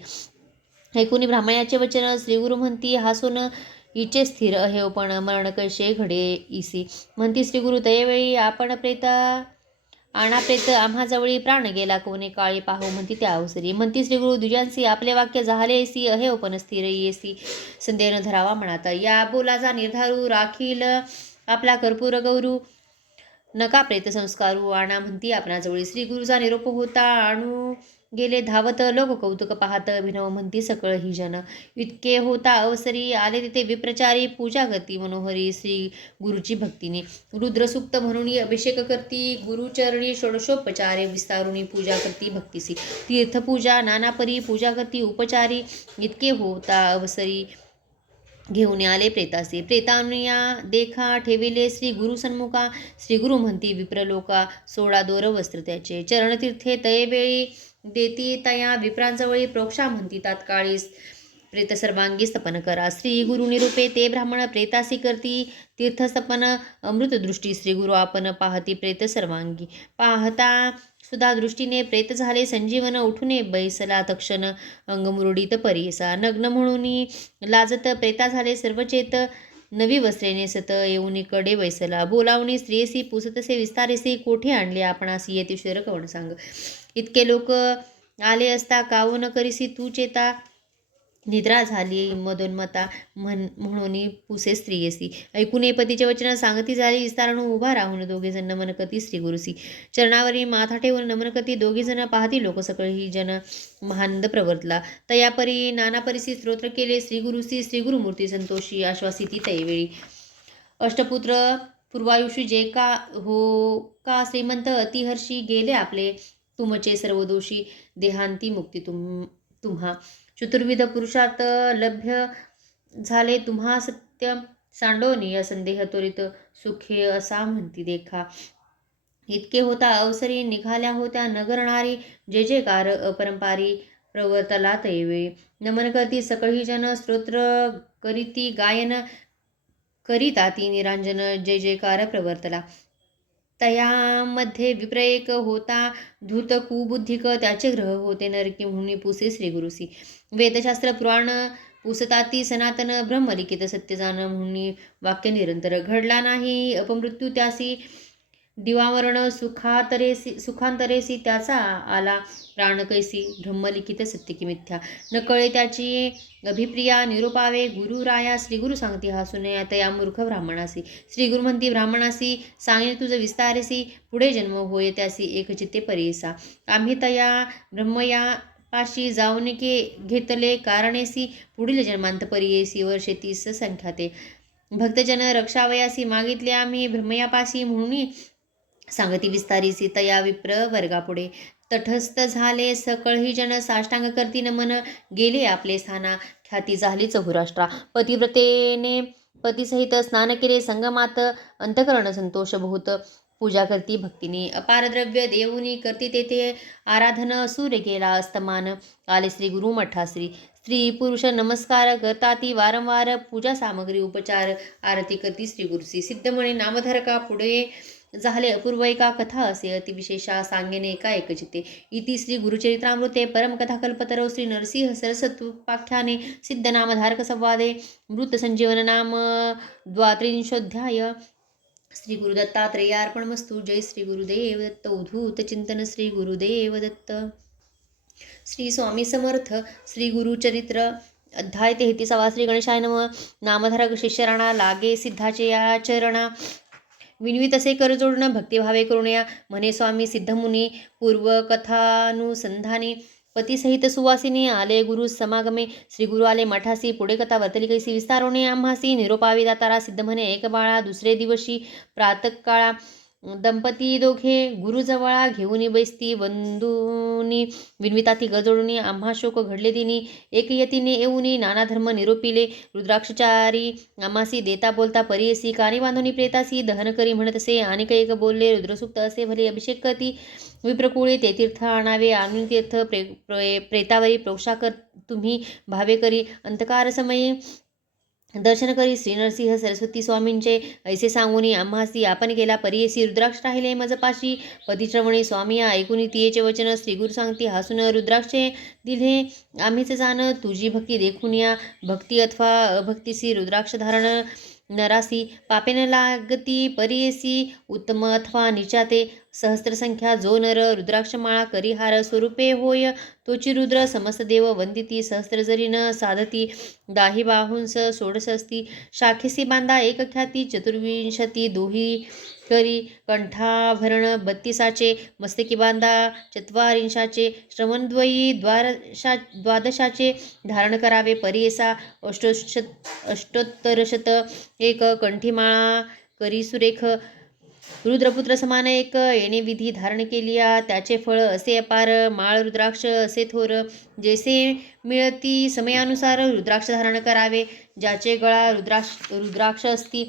ऐकुनी ब्राह्मणाचे वचन श्रीगुरु म्हणती हासून इचे स्थिर अहेव पण मरण कसे घडे इसी म्हणती श्रीगुरु तयवेळी आपण प्रेत आम्हाजवळी प्राण गेला कोणे काळी पाहू म्हणती त्या अवसरी म्हणती श्रीगुरु द्विजांसी आपले वाक्य झाले सी अहेव पण स्थिर येसी संदेह धरावा म्हणत या बोलाचा निर्धारू राखील आपला कर्पूर गौरू नका प्रेत संस्कारू आणा म्हणती आपणाजवळी श्रीगुरुचा निरोप होता आणू गेले धावत लोक कौतुक पाहत अभिनव म्हणती सकळ ही जन इतके होता अवसरी आले तिथे विप्रचारी पूजा करती मनोहरी श्री गुरुची भक्तीने रुद्रसुक्त म्हणून अभिषेक करती गुरुचरणी षोडशोपचारे विस्तारुणी पूजा करती भक्तीसी तीर्थपूजा नानापरी पूजा करती उपचारी इतके होता अवसरी घेऊन आले प्रेतासे प्रेतानुया देखा ठेविले श्री गुरु सन्मुखा श्री गुरु म्हणती विप्रलोका सोळा दोर वस्त्र त्याचे चरणतीर्थे तयवेळी देती तया विप्रांजवळी प्रोक्षा म्हणती तात्काळी प्रेत सर्वांगी स्थपन करा श्री गुरु निरूपे ते ब्राह्मण प्रेतासी करती तीर्थस्थपन अमृतदृष्टी श्री गुरु आपण पाहती प्रेत सर्वांगी पाहता सुद्धा दृष्टीने प्रेत झाले संजीवन उठूने बैसला तक्षण अंगमुरडीत परियसा नग्न म्हणून लाजत प्रेता झाले सर्वचेत नवी वस्त्रे नेसत येऊन कडे बैसला बोलावणी स्त्रियसी पुसतसे विस्तारेसी कोठे आणले आपणासी येते शर कवण सांग इतके लोक आले असता काऊ न करीसी तू चेता निद्रा झाली मदोन्मता म्हणून पुसे स्त्रियसी. ऐकून पतीचे वचन सांगती झाली विस्तारण उभा राहून दोघेजण नमन करती श्री गुरुसी. चरणावरी माथा ठेवून नमन करती दोघेजण पाहती लोक सगळी जन महानंद प्रवर्तला. तयापरी नाना परिसी स्तोत्र केले श्री गुरुसी. श्री गुरुमूर्ती संतोषी आश्वासिती तैवेळी. अष्टपुत्र पूर्वायुषी जे का हो का श्रीमंत अतिहर्षी गेले आपले तुमचे सर्व दोषी. देहांती मुक्ती तुम्हा चतुर्विध पुरुषार्थ लभ्य झाले तुम्हा सत्य सांडोनी असंदेह त्वरित सुखे असा म्हणती देखा. इतके होता अवसरी निघाल्या होत्या नगरणारी जे जयकार अपरंपारी प्रवर्तला तैवेळी. नमन करती सकळी जन स्तोत्र करीती गायन करीता ती निरांजन जय जयकार प्रवर्तला. तयामध्ये विप्रयेक होता धूत कुबुद्धिक त्याचे ग्रह होते नरकी म्हणून पुसे श्री गुरुसी. वेदशास्त्र पुराण पुसताती सनातन ब्रह्मलिखित सत्य जाण म्हणून वाक्य निरंतर. घडला नाही अपमृत्यू त्यासी दिवावरण सुखांतरेसी त्याचा आला प्राण कैसी. ब्रह्मलिखित सत्य की मिथ्या न कळे त्याची अभिप्रिया निरोपावे गुरुराया. श्रीगुरु सांगती हा सुनया तया मूर्ख ब्राह्मणासी. श्रीगुरु म्हणती ब्राह्मणासी सांगणे तुझ विस्तारेसी पुढे जन्म होय त्यासी एक चित्ते परेसा. आम्ही तया ब्रह्मया पाशी जाऊन घेतले कारणेसी पुढील जन्मांत परियेसी वर्षे 30 संख्याते. भक्तजन रक्षावयासी मागितले आम्ही ब्रह्मयापाशी म्हणून सांगती विस्तारीसी. तया विप्र वर्गापुढे तटस्थ झाले सकळही जन साष्टांग करती नमन गेले आपले स्थाना. ख्याती झाली चहुराष्ट्रा पतिव्रतेने पतीसहित स्नान केले संगमात अंतकरण संतोष बहुत. पूजा करती भक्तीने अपार द्रव्य देऊनी करती तेथे आराधन सूर्य गेला अस्तमान. आले श्री गुरु मठाश्री. स्त्री पुरुष नमस्कार करता ती वारंवार पूजा सामग्री उपचार आरती करती श्री गुरुसी. सिद्ध म्हणे नामधारका पुढे झाले अपूर्व एका कथा असे अतिविशेषा सांगेने एका एकचिते. इति श्री गुरुचरित्रामृते परमकथा कल्पतरो श्री नरसिंह सरस्वत्युपाख्याने सिद्ध नामधारक संवादे मृत संजीवन नाम 32 श्री गुरुदत्तात्रेयार्पणमस्तु. जय श्री गुरुदेव दत्त. उद्धूत चिंतन श्री गुरुदेव दत्त. श्री स्वामी समर्थ. श्री गुरुचरित्र अध्याय 33. श्री गणेशाय नमः. नामधारक शिष्य राणा लागे सिद्धाचे या चरणा विनवीत असे कर जोडणं भक्तिभावे करुणया. म्हणे स्वामी सिद्धमुनी पूर्वकथानुसंधानी पतीसहित सुवासिनी आले गुरु समागमे. श्री गुरु आले मठासी पुढे कथा वर्तली कैसी विस्तारोने आम्हासी. निरोपावी दातारा सिद्ध म्हणे एक बाळा दुसरे दिवशी प्रातःकाळा दंपती दोघे गुरुजवळा घेऊन बैसती बंधूनी विनविताती गजोडूनी आम्हा शोक घडले तिनी. एक यतीने येऊनी नाना धर्म निरोपिले रुद्राक्षचारी आम्हासी देता बोलता परियसी. कानी बांधुनी प्रेतासी दहन करी म्हणत असे अनेक एक बोलले रुद्रसुक्त असे भले अभिषेक करती विप्रकुळे ते तीर्थ आणावे आणून तीर्थ प्रेतावरी प्रोक्षा कर तुम्ही भावे करी. अंतकार समयी दर्शन करी श्री नरसिंह सरस्वती स्वामींचे ऐसे सांगूनी आम्हासी आपण गेला परियसी. रुद्राक्ष राहिले मजपाशी पतिश्रवणी स्वामी ऐकून तियेचे वचन. श्री गुरु सांगती हासून रुद्राक्षे दिले आम्हीच जाण तुझी भक्ती देखून या. भक्ती अथवा अभक्तीसी रुद्राक्ष धारण नरासी पापेन लागती परियसी. उत्तम अथवा निचाते सहस्त्रसंख्या जो नर रुद्राक्षमाळा करिहार स्वरूपे होय तोची रुद्र समस्त देव वंदिती. सहस्त्र जरी न साधती दाही बाहुंस षोडशस्ती. शाखेसी बांधा एक ख्याती 24 दोही करी कंठाभरण 32 मस्तकी बांधा 44 श्रवणद्वयी 12 धारण करावे परियेसा. अष्टोत्तरशत एक कंठीमाळा करी सुरेख रुद्रपुत्र समान एक येणे विधी धारण केलिया. त्याचे फळ असे अपार माळ रुद्राक्ष असे थोर. जैसे मिळती समयानुसार रुद्राक्ष धारण करावे. ज्याचे गळा रुद्राक्ष असती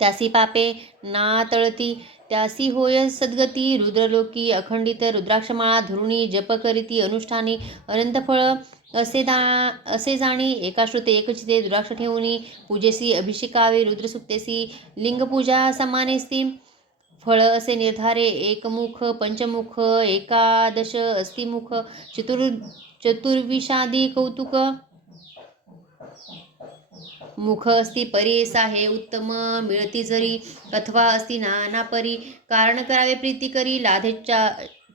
त्यासी पापे ना तळती त्यासी होय सद्गती. रुद्रलोकी अखंडित रुद्राक्षमाळा धरुणी जप करीती अनुष्ठानी अनंत फळ असे जाणी. एकाश्रुते एकचिते रुद्राक्ष ठेवूनी पूजेसी अभिषेकावे रुद्रसुक्तेसी. लिंगपूजा समानेसी फळ असे निर्धारे. एकमुख पंचमुख 11 अस्तिमुख चतुर्विशादी कौतुक मुख असती परियेसा. हे उत्तम मिळती जरी अथवा असती नाना परी. कारण करावे प्रीती करी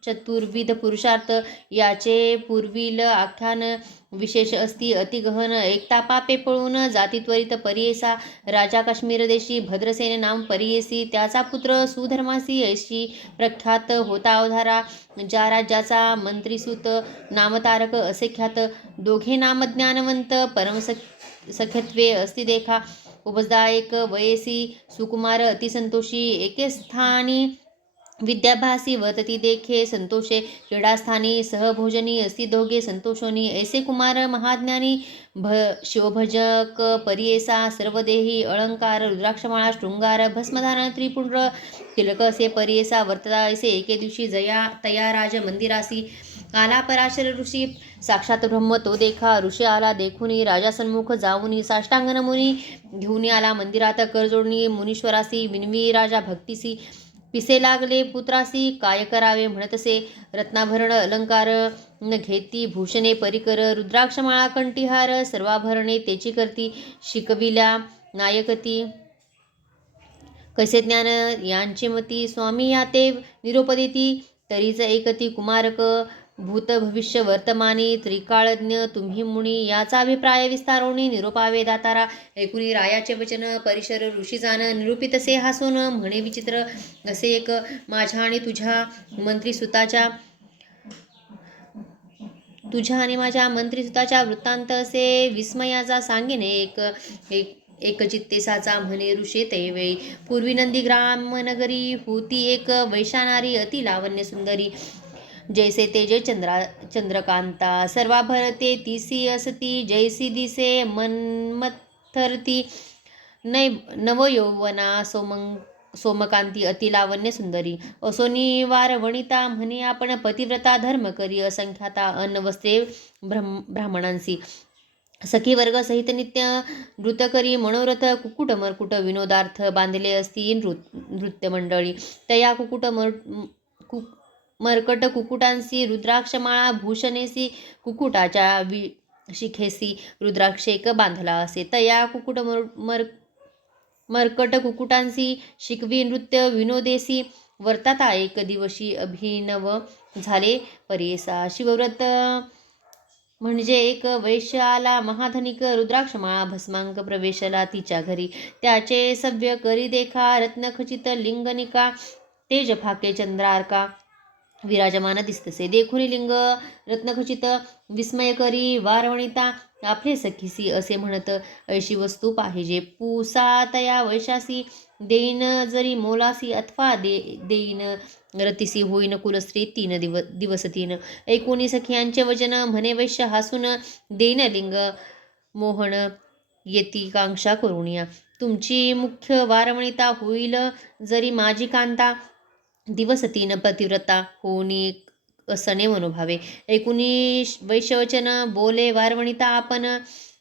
चतुर्विध पुरुषार्थ याचे पूर्वील आख्यान विशेष असती अतिगहन एकता पापे पळून जाती त्वरित परियेसा राजा काश्मीर देशी भद्रसेन नाम परियेसी त्याचा पुत्र सुधर्मासी ऐशी प्रख्यात होता अवधारा ज्या राज्याचा मंत्रीसूत नामतारक असे ख्यात दोघे नाम ज्ञानवंत परम सख्यत्वे असती देखा उपजदा एक वयसी सुकुमार अतिसंतोषी एके स्थानी विद्याभासी वर्तती देखे संतोषे क्रीडास्थानी सहभोजनी असती दोघे संतोषोनी ऐसे कुमार महाज्ञानी शिवभजक परियेसा सर्वदेही अलंकार रुद्राक्षमाळा शृंगार भस्मधारण त्रिपुंड्र तिलक असे परियेसा वर्तता ऐसे एके दिवशी तया राज मंदिरासी आला पराशर ऋषी साक्षात ब्रह्म तो देखा ऋषी आला देखुनी राजा सन्मुख जाऊनी साष्टांगन मुनी घेऊन आला मंदिरात करजोडणी मुनीश्वरासी विनवी राजा भक्तीसी पिसे लागले पुत्रासी काय करावे म्हणतसे रत्नाभरण अलंकार न घेती भूषणे परिकर रुद्राक्षमाळा कंठीहार सर्वाभरणे तेची करती शिकविल्या नायकती कैसे ज्ञान यांचे मती स्वामी याते निरोपदेती तरीच एकती कुमारक भूत भविष्य वर्तमानी त्रिकाळज्ञ तुम्ही मुनी याचा अभिप्राय विस्तारोणी निरोपावे दातारा ऐकुनी रायाचे वचन परिशर ऋषी जाण निरूपितसे हासून म्हणे विचित्र असे एक माझ्या आणि तुझ्या माझ्या मंत्रीसुताच्या वृत्तांत असे विस्मयाचा सांगेने एक चित्तेसाचा म्हणे ऋषे तैवेळी पूर्वी नंदी ग्राम नगरी होती एक वैशानारी अति लावण्य सुंदरी जैसे तेजे चंद्रकांता सर्वाभरते तिसी असती जैसी दिसे मनमथरती नवयौवना सोमकांती अति लावण्य सुंदरी असोनी वार वणिता म्हणे आपण पतिव्रता धर्म करी असंख्याता अन्न वस्त्रे ब्राह्मणांसी सखी वर्ग सहित नित्य नृत्यकरी मनोरथ कुकुट मरकुट विनोदार्थ बांधले असती नृत्य मंडळी तया मरकट कुकुटांसी रुद्राक्षमाळा भूषणेसी कुकुटाच्या शिखेसी रुद्राक्षेक बांधला असे तया कुकुट मरकट कुकुटांसी शिकवी नृत्य विनोदेसी वर्ताता एक दिवशी अभिनव झाले परियेसा शिवव्रत म्हणजे एक वैश्य आला महाधनिक रुद्राक्षमाळा भस्मांक प्रवेशला तिच्या घरी त्याचे सभ्य करी देखा रत्नखचित लिंगनिका तेज फाके चंद्रारका विराजमान दिसतसे देखुनी लिंग रत्नखचित विस्मय करी वारवणिता आपले सखीसी असे म्हणत ऐशी वस्तू पाहिजे पुसा तया वैशासी देईन जरी मोलासी अथवा देईन रतिसी होईन कुलस्त्री 3 दिवस 3 ऐकुनी सखियांचे वचन म्हणे वैश्य हासून देईन लिंग मोहन येती कांक्षा करुणिया तुमची मुख्य वारवणिता होईल जरी माझी कांता दिवस 3 पतिव्रता होनी असणे मनोभावे ऐकुनी वैश्यवचन बोले वारवणिता आपण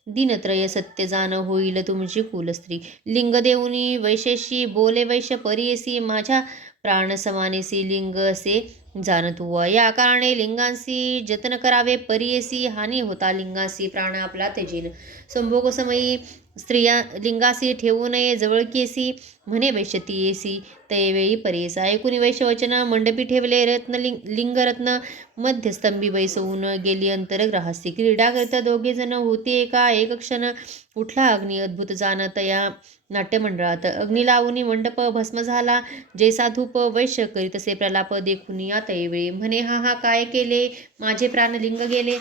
दिनत्रय सत्य जाण होईल तुमची कुलस्त्री लिंग देऊनी वैशेशी बोले वैश्य परियेसी माझ्या प्राण समानेसी लिंग असे जाणतुवा या कारणे लिंगांसी जतन करावे परियेसी हानी होता लिंगांसी प्राण आपला त्यजेन संभोग समयी स्त्रिया लिंगासी ठेवू नये जवळकीसी म्हणे वैश्यतीयेसी तैवेळी परियेसा ऐकुनी वैश्यवचन मंडपी ठेवले लिंगरत्न मध्यस्तंभी बैसवून गेली अंतरग्रहासी क्रीडा करीत दोघे जण होते एक क्षण उठला अग्नी अद्भुत जाण तया नाट्यमंडळात अग्नी लावूनी मंडप भस्म झाला जैसा धूप वैश्य करीतसे प्रलाप देखुनी या तैवेळी म्हणे हा काय केले माझे प्राण लिंग गेले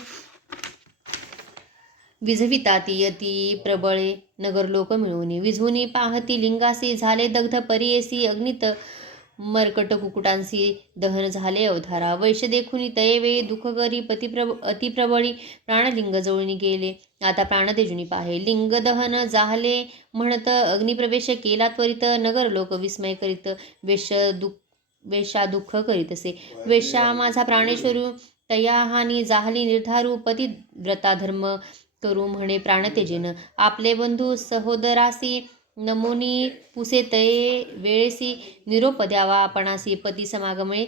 विझविताती अति प्रबळे नगरलोक मिळवणी विझवूनी पाहती लिंगासी झाले दग्ध परियेसी अग्नित मरकट कुकुटांसी दहन झाले अवधारा वैश्य देखुनी तयेवेळी दुःख करी अतिप्रबळी प्राणलिंग जवळणी गेले आता प्राण तेजुनी पाहे लिंग दहन झाले म्हणत अग्निप्रवेश केला त्वरित नगरलोक विस्मय करीत वेश्या दुःख करीतसे वेश्या माझा प्राणेश्वरू तया हानी जाहली निर्धारू पतिव्रता धर्म करू म्हणे प्राणतेजेन आपले बंधू सहोदरासी नमोनी पुसे तये वेळेसी निरोप द्यावा आपणासी पती समागमे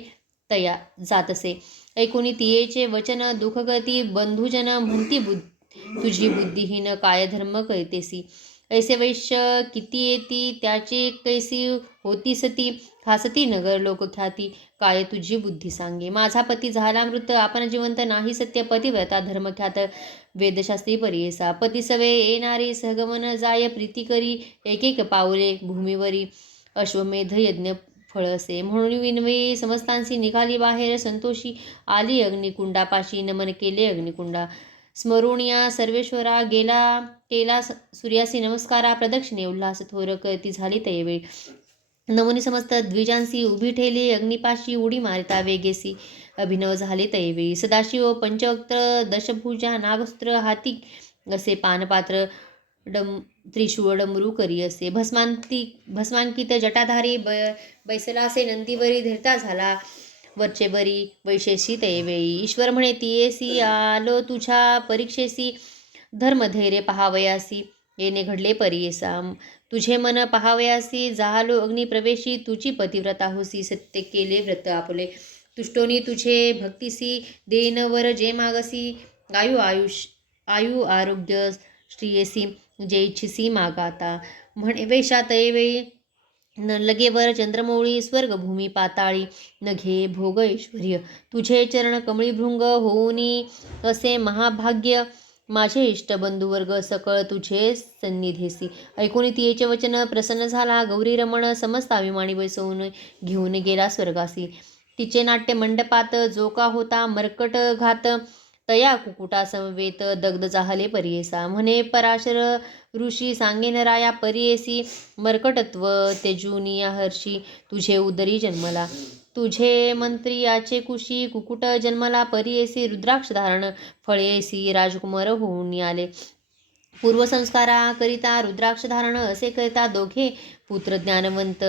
तया जातसे ऐकुनी तियेचे वचन दुःख करती बंधुजन म्हणती तुझी बुद्धिहीन काय धर्म करीतेसी ऐसे वैश्य किती येती त्याचे कैसी होती सती, खासती नगर लोकख्याती, काय तुझी बुद्धी सांगे. माझा पती झाला मृत आपण जिवंत नाही सत्य, पतिव्रता धर्मख्यात वेदशास्त्री परियेसा. पती सवे येणारी सहगमन जाय प्रीती करी, एक एक पाऊले भूमीवरी अश्वमेध यज्ञ फळ असे. म्हणून विनवे समस्तांशी निघाली बाहेर संतोषी, आली अग्निकुंडापाशी नमन केले अग्निकुंडा. स्मरुणिया सर्वेश्वरा गेला केला सूर्यासी नमस्कारा, प्रदक्षिणे उल्हास थोर करती झाली तैवेळी. नमुनी समस्त द्विजांसी उभी ठेली, अग्निपाशी उडी मारिता वेगेसी अभिनव झाले तैवेळी. सदाशिव पंचवक्त दशभुजा नागस्त्र हाती असे, पानपात्र त्रिशूळ डमरू करी असे. भस्मांकित जटाधारी बैसला असे, नंदीवरी धीरता झाला वरचे बरी वैशेषी तैवेळी. ईश्वर म्हणे तियेसी आलो तुझ्या परीक्षेसी, धर्मधैर्य पहावयासी येणे घडले परियेसा. तुझे मन पहावयासी झालो अग्निप्रवेशी, तुझी पतिव्रता होसी सत्य केले व्रत आपले. तुष्टोनी तुझे भक्तीसी देन वर जे मागसी, आयु आरोग्य श्रियेसी जे इच्छिसी मागाता. म्हणे वेशा तैवेळी न लगे वर चंद्रमौळी, स्वर्ग भूमी पाताळी न घे भोग ऐश्वर्य. तुझे चरण कमळी भृंग होऊनी असे महाभाग्य, माझे इष्ट बंधुवर्ग सकळ तुझे सन्निधेसी. ऐकून तियेचे वचन प्रसन्न झाला गौरी रमण, समस्त अभिमानी बसवून घेऊन गेला स्वर्गासी. तिचे नाट्य मंडपात जो का होता मर्कट घात, तया कुकुटा समवेत दग्ध झाले परियेसा. म्हणे पराशर ऋषी सांगेन राया परियेसी, मर्कटत्व तेजुनिया हर्षी तुझे उदरी जन्मला. तुझे मंत्री याचे कुशी कुकुट जन्मला परियेसी, रुद्राक्ष धारण फळेसी राजकुमार होऊन आले. पूर्वसंस्कारा करिता रुद्राक्ष धारण असे करिता दोघे पुत्र ज्ञानवंत,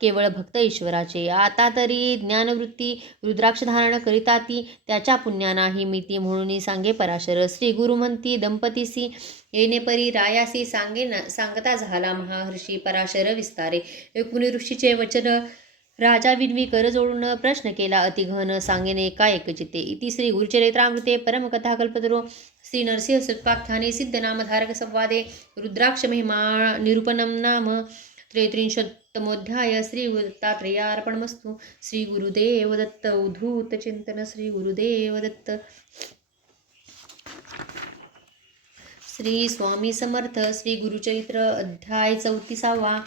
केवळ भक्त ईश्वराचे. आता तरी ज्ञानवृत्ती रुद्राक्ष धारण करिता ती, त्याच्या पुण्या नाही मिती म्हणून सांगे पराशर. श्री गुरु म्हणती दंपतीसी येणे परी रायासी, सांगता झाला महाहर्षी पराशर विस्तारे. एकूणी ऋषीचे वचन राजा विनवी कर जोडून, प्रश्न केला अतिघन सांगेने एका एकचिते. इति श्री गुरुचरित्रामृते परमकथाकल्पतरो श्री नरसिंह सत्पाख्याने सिद्धनामधारक संवादे रुद्राक्ष महिमा निरूपणम नाम 33तमोऽध्याय. श्री गुरुदत्तात्रेयार्पणमस्तु. श्री गुरुदेव दत्त. उद्धूत चिंतन. श्री गुरुदेव दत्त. श्री स्वामी समर्थ. श्री गुरुचरित्र अध्याय 34.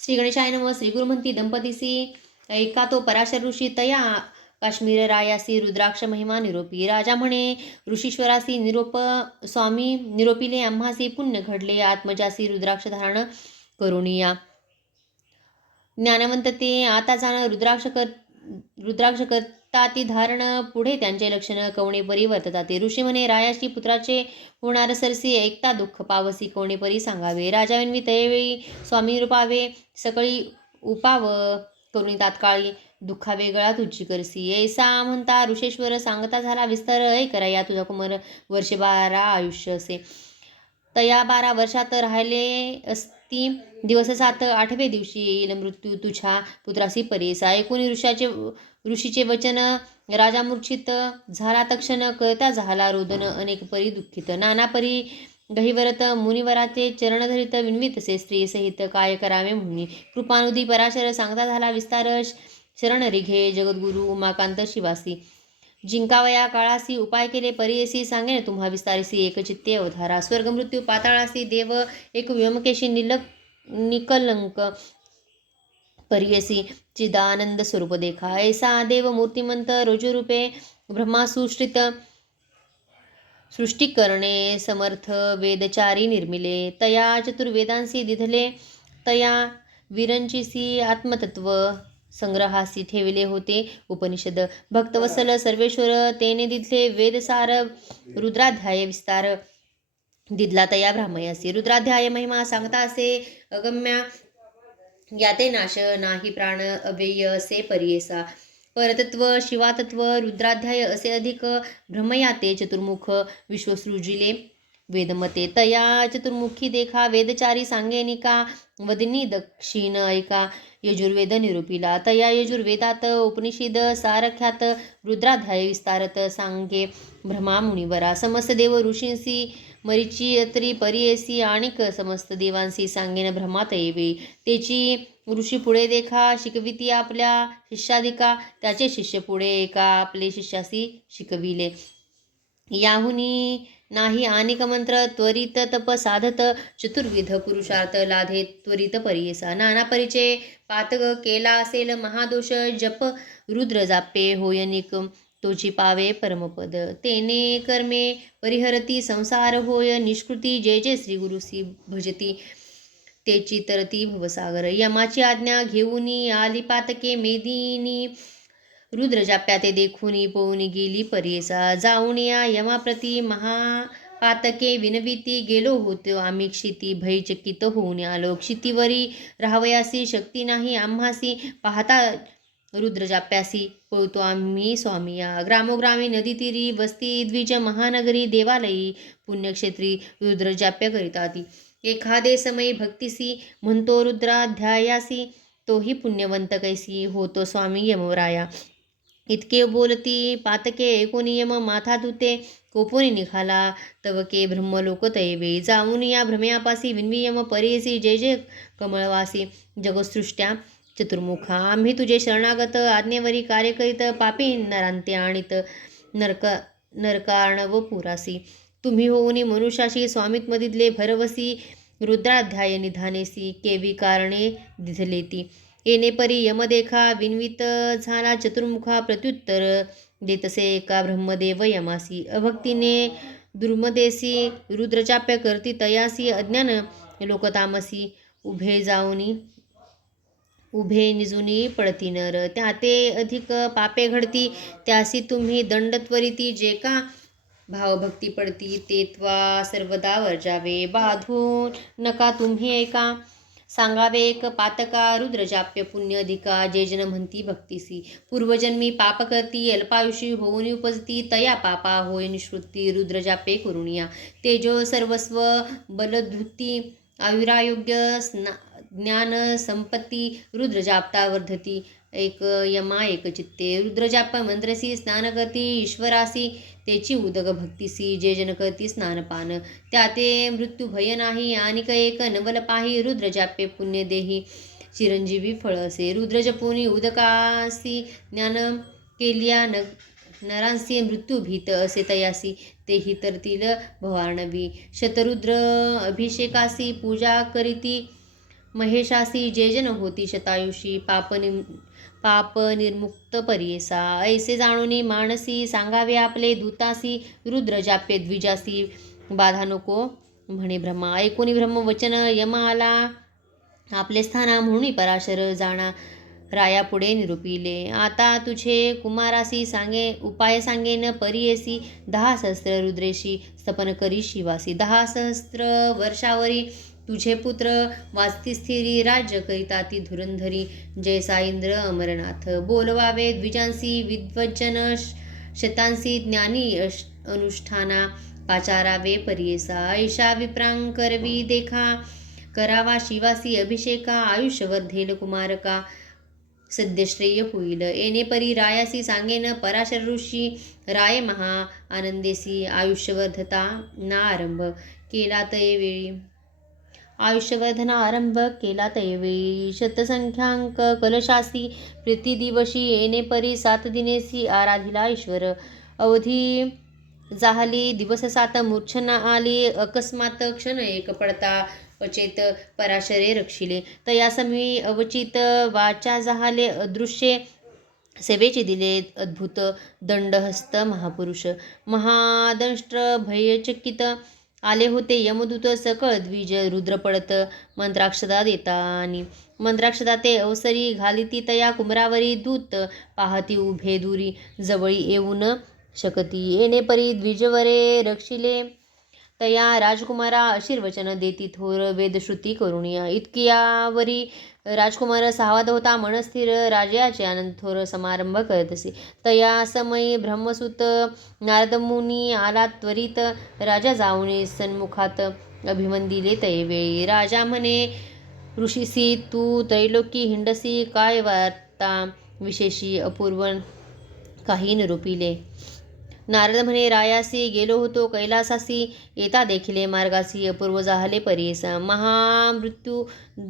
श्री गणेशाय नमः. श्री गुरु म्हणती दंपतीसी ऐका तो पराशर ऋषी, तया काश्मीर रायासी रुद्राक्ष महिमा निरोपी. राजा म्हणे ऋषीश्वरासी स्वामी निरोपिले आम्हासी, पुण्य घडले आत्मजासी रुद्राक्ष धारण करुणिया. ज्ञानवंत ते आता जाण रुद्राक्ष करता ती धारण, पुढे त्यांचे लक्षण कवणे परी वर्तताते. ऋषी म्हणे रायाशी पुत्राचे होणार सरसी, ऐकता दुःख पावसी कोणे परी सांगावे. राजा विनवी तैवेळी स्वामी निरूपावे, सकळी उपाव करुणी तात्काळी दुःखा वेगळा तुझी करसी. ऐसा म्हणता ऋषेश्वर सांगता झाला विस्तार, ऐक या तुझा कुमार वर्षे 12 आयुष्य असे. तया 12 वर्षात राहिले असती दिवस 7, 8व्या दिवशी येईल मृत्यू तुझ्या पुत्रासी परेसा. ऐकून ऋषीचे वचन राजा मूर्छित झाला तक्षण, कळता झाला रोदन अनेक परी दुःखित. नाना परी गहिवरत मुनिवराचे चरण धरित, विनवितसे स्त्री सहित काय करावे म्हणून. कृपानुदी पराशर सांगता झाला विस्तार, शरण रिघे जगद्गुरु उमाकांत शिवासी. जिंकावया काळासी उपाय केले परियसी, सांगेन तुम्हा विस्तारिसी एकचित्ते अवधारा. स्वर्ग मृत्यू पाताळासी देव एक व्यमकेशी निकलंक परियसी, चिदानंद स्वरूप देखा. ऐसा देव मूर्तिमंत रोजरूपे ब्रह्मासुश्रित, सृष्टी करणे समर्थ वेदचारी निर्मिले. तया चतुर्वेदांसी दिधले, तया विरंचिसी आत्मतत्व संग्रहासी ठेविले होते उपनिषद. भक्तवत्सल सर्वेश्वर तेने दिधले वेदसार, रुद्राध्याय विस्तार दिदला तया ब्राह्मयासी. रुद्राध्याय महिमा सांगता असे अगम्या, याते नाश नाही प्राण अव्यय असे परियेसा. परतत्व शिवातत्व रुद्राध्याय असे अधिक, ब्रह्मयाते चतुर्मुख विश्वसृजिले. वेदमते तया चतुर्मुखी देखा, वेदचारी सांगेनिका, वदिनी दक्षिण ऐका. यजुर्वेद निरूपिला तया यजुर्वेदात, उपनिषद सारख्यात, रुद्राध्याय विस्तारत सांगे. ब्रह्मा मुनिवरा समस्त देव ऋषींसी, मरीची अत्री परियेसी, आणिक समस्त देवांसी सांगेन ब्रह्मात येवे. तेची ऋषी पुढे देखा, शिकविती आपल्या शिष्याधिका, त्याचे शिष्य पुढे एका आपले शिष्यासी शिकविले. याहुनी नाही अनेक मंत्र, त्वरित तप साधत, चतुर्विध पुरुषार्थ लाधे त्वरित परियेसा. नाना परिचय पातक केला असेल महादोष, जप रुद्र जापे होयनिक, तोची पावे परमपद. तेने कर्मे परिहरती संसार होय निष्कृती, जय जय श्री गुरुसी भजती, तेची तरती भवसागर. यमाची आज्ञा घेऊनी आली पातके मेदिनी, रुद्र जाप्या ते देखुनी पोहून गेली परियेसा. जाऊन या यमाप्रती महापातके विनविती, गेलो होतो आम्ही क्षिती, भयचकित होऊन आलो क्षितीवरी. राहावयासी शक्ती नाही आम्हासी, पाहता रुद्र जाप्यासी पळतो आम्ही स्वामिया. ग्रामोग्रामी नदी तीरी, वस्ती द्विज महानगरी, देवालयी पुण्यक्षेत्री, रुद्र जाप्य करिताती. एखादे समयी भक्तिसी, म्हणतो रुद्राध्यायासी, तोही पुण्यवंत कैसी, होतो स्वामी यमराया. इतके बोलती पातके ऐकून यम माथा तुते, कोपोनी निघाला तवके ब्रह्मलोक तैवे. जाऊन या भ्रमयापासी विनवी यम परियसी, जय जय कमळवासी जगसृष्ट्या चतुर्मुखा. आम्ही तुझे शरणागत, आज्ञेवरी कार्य करीत, पापी नरांते आणित, नरकार्णव पुरासी. तुम्ही होऊनी मनुष्याशी, स्वामित्मदिदले भरवसी, रुद्राध्याय निधानेसी, केवी कारणे दिधलेती. येणे परी यम देखा, विनवित झाला चतुर्मुखा, प्रत्युत्तर देतसे एका ब्रह्मदेव यमासी. अभक्तीने दुर्मदेसी, रुद्रचाप्य करती तयासी, अज्ञान लोकतामसी, उभे निजुनी पडती नर. त्याते अधिक पापे घडती, त्यासी तुम्ही दंड त्वरिती, जे का भावभक्ती पडती, ते त्वा सर्वदा वर्जावे. बाधून नका तुम्ही ऐका, सांगावे एक पातका, रुद्रजाप्य पुण्य अधिका, जे जन म्हणती भक्तीसी. पूर्वजन्मी पाप करती, अल्पायुषी होऊन उपजती, तया पापा होय निष्कृती, रुद्रजापे करुणिया. तेजो सर्वस्व बलधृती, आयुरायोग्य ज्ञान संपत्ती, रुद्रजाप्ता वर्धती. एक यमा एक चित्ते, रुद्रजाप मंत्रसी, स्नान करती ईश्वरासी, तेची उदक भक्तीसी, जे जन करती स्नानपान, त्याते मृत्यू भय नाही. आणिक एक नवल पाही, रुद्रजाप्ये पुण्य देही, चिरंजीवी फळ असे. रुद्रजपुनी उदकासी, ज्ञान केलिया नरांसी, मृत्यू भीत असे तयासी, तेही तरतील भवार्णवी. शतरुद्र अभिषेकासी, पूजा करीती महेशासी, जे जन होती शतायुषी, पाप निर्मुक्त परियेसा. ऐसे जाणूनी मानसी, सांगावे आपले दूतासी, रुद्र जाप्ये द्विजासी, बाधा नको म्हणे ब्रह्मा. ऐकूनी ब्रह्मवचन यमा आला आपले स्थाना, म्हणून पराशर जाणा राया पुढे निरूपिले. आता तुझे कुमारासी सांगे उपाय सांगेन परियेसी, 10 सहस्त्र रुद्रेशी स्थपन करी शिवासी. 10 सहस्त्र वर्षावरी तुझे पुत्र वाचती स्थिरी, राज्य करिताती धुरंधरी, जैसा इंद्र अमरनाथ. बोलवावे द्विजांसी विद्वज्जन, शतांसी ज्ञानी अनुष्ठाना, पाचारावे परियेसा. ऐशा विप्रांग करवी देखा, करावा शिवासी अभिषेका, आयुष्य वर्धेल कुमारका, सद्यश्रेय होईल. येणे परी रायासी सांगेन पराशर ऋषी, राय महा आनंदेसी, आयुष्यवर्धता ना आरंभ केला तैवेळी. आयुष्यवर्धना आरंभ केला तैवेळी. शतसंख्यांक कलशासी, प्रतिदिवशी येणे परी 7 दिनेसी, आराधिला ईश्वर. अवधी जाहली दिवस 7, मूर्छना आली अकस्मात, क्षण एक पडता अचेत पराशरे रक्षिले. तयासमी अवचित वाचा जाहले अदृश्ये, सेवेचे दिले अद्भुत दंडहस्त महापुरुष. महादंष्ट्र भयचकित आले होते यमदूत, सकळ द्विज रुद्र पडत मंत्राक्षदा देतानी. मंत्राक्षदा ते अवसरी घालिती, तया कुमरावरी दूत पाहती उभे दुरी, जवळी येऊ न शकती. येणे परी द्विजवरे रक्षिले, तया राजकुमारा आशीर्वचन देती थोर, वेदश्रुती करुणिया. इतकियावरी राजकुमार सावध होता, मनस्थिर राजाचे आनंद थोर समारंभ करत असे. तया समयी ब्रह्मसूत नारदमुनी आला त्वरित, राजा जाऊन सन्मुखात अभिमंदिले तैवेळी. राजा म्हणे, ऋषीसी तू त्रैलोकी हिंडसी, काय वार्ता विशेषी अपूर्व काही निरूपिले. नारद म्हणे, रायासी गेलो होतो कैलासासी, येता देखिले मार्गासी अपूर्व झाले परीस. महामृत्यू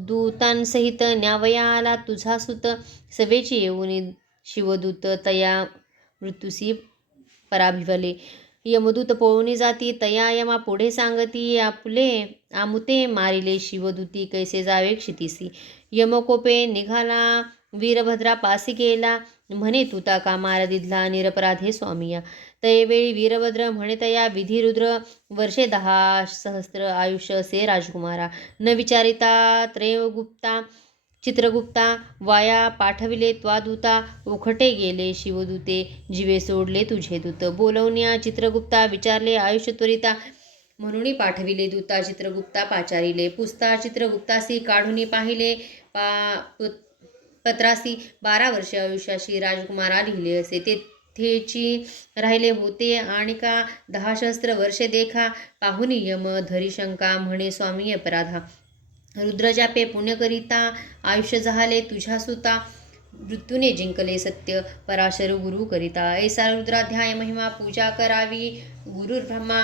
दूतांसहित न्यावया आला तुझा सुत, सवेची येऊन शिवदूत तया मृत्यूसी पराभिवले. यमदूत पळून जाती, तया यमा पुढे सांगती, आपुले आमुते मारिले शिवदूती, कैसे जावे क्षितीसी. यमकोपे निघाला वीरभद्रा पासी गेला, म्हणे तुता का मार दिधला निरपराधे स्वामिया. तैवेळी वीरभद्र म्हणे तया, विधी रुद्र वर्षे 10 सहस्त्र आयुष्य असे राजकुमारा. न विचारिता त्रैगुप्ता चित्रगुप्ता, वाया पाठविले त्वादूता, उखटे गेले शिवदूते, जीवे सोडले तुझे दूत. बोलवण्या चित्रगुप्ता विचारले आयुष्य त्वरिता, म्हणून पाठविले दूता चित्रगुप्ता पाचारिले. पुसता चित्रगुप्तासी काढून पाहिले पत्रासी, 12 वर्षे आयुष्याशी राजकुमारा लिहिले असे. तेथेची राहिले होते आणि का 10 सहस्त्र वर्षे देखा, पाहुनी यम धरी शंका, म्हणे स्वामी अपराधा. रुद्रजापे पुण्यकरिता आयुष्य झाले तुझ्या सुता, मृत्यूने जिंकले सत्य पराशर गुरु करिता. ऐसा रुद्राध्याय महिमा पूजा करावी गुरुर्ब्रह्मा,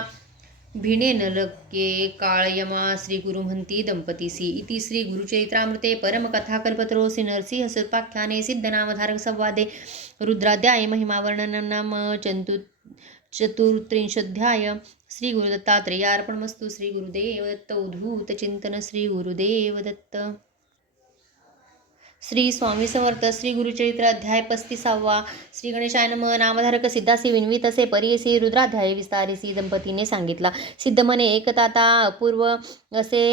भिणे न लगे काळ यमा, श्री गुरु म्हणती दंपतीसी. इति श्री गुरुचरित्रामृते परमकथा कल्पतरोसी नरसिंह सत्पाख्याने सिद्धनामधारक संवादे रुद्राध्याय महिमा वर्णनं नाम चतुर्त्रिंशोऽध्याय. श्री गुरुदत्तात्रेयार्पणमस्तु. श्री गुरुदेव दत्त. उद्धूत चिंतन. श्री गुरुदेव दत्त. श्री स्वामी समर्थ. श्री गुरुचरित्र अध्याय 35. श्री गणेशाय नमः. नामधारक सिद्धासी विन्वित असे परीसी, रुद्राध्याय विस्तारिसी दंपतीने सांगितला. सिद्ध म्हणे, एकताता अपूर्व असे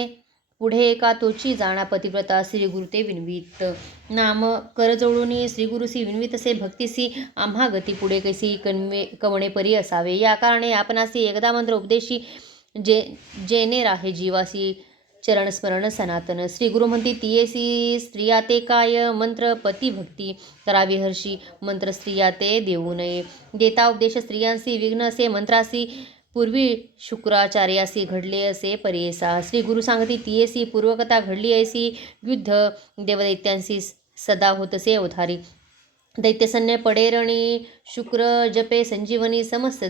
पुढे एका तोची जाणा पतिव्रता श्री गुरु ते विन्वित. नाम करजोडून श्री गुरुसी विन्वित असे भक्तीसी, आम्हा गती पुढे कैसी कवणे परी असावे. या कारणे आपणासी एकदा मंत्र उपदेशी, जेने राहे जीवासी चरणस्मरण सनातन. श्री गुरु म्हणती तियेसी स्त्रिया ते काय, मंत्र पती भक्ती करावी हर्षी, मंत्र स्त्रिया ते देऊ नये. देता उपदेश स्त्रियांसी विघ्न असे मंत्रासी, पूर्वी शुक्राचार्यासी घडले असे परेसा. श्री गुरु सांगती तियेसी पूर्वकथा घडली ऐसी, युद्ध देवदैत्यांसी सदा होतसे अवधारी. दैत्यसैन्य पडेरणी, शुक्र जपे संजीवनी, समस्त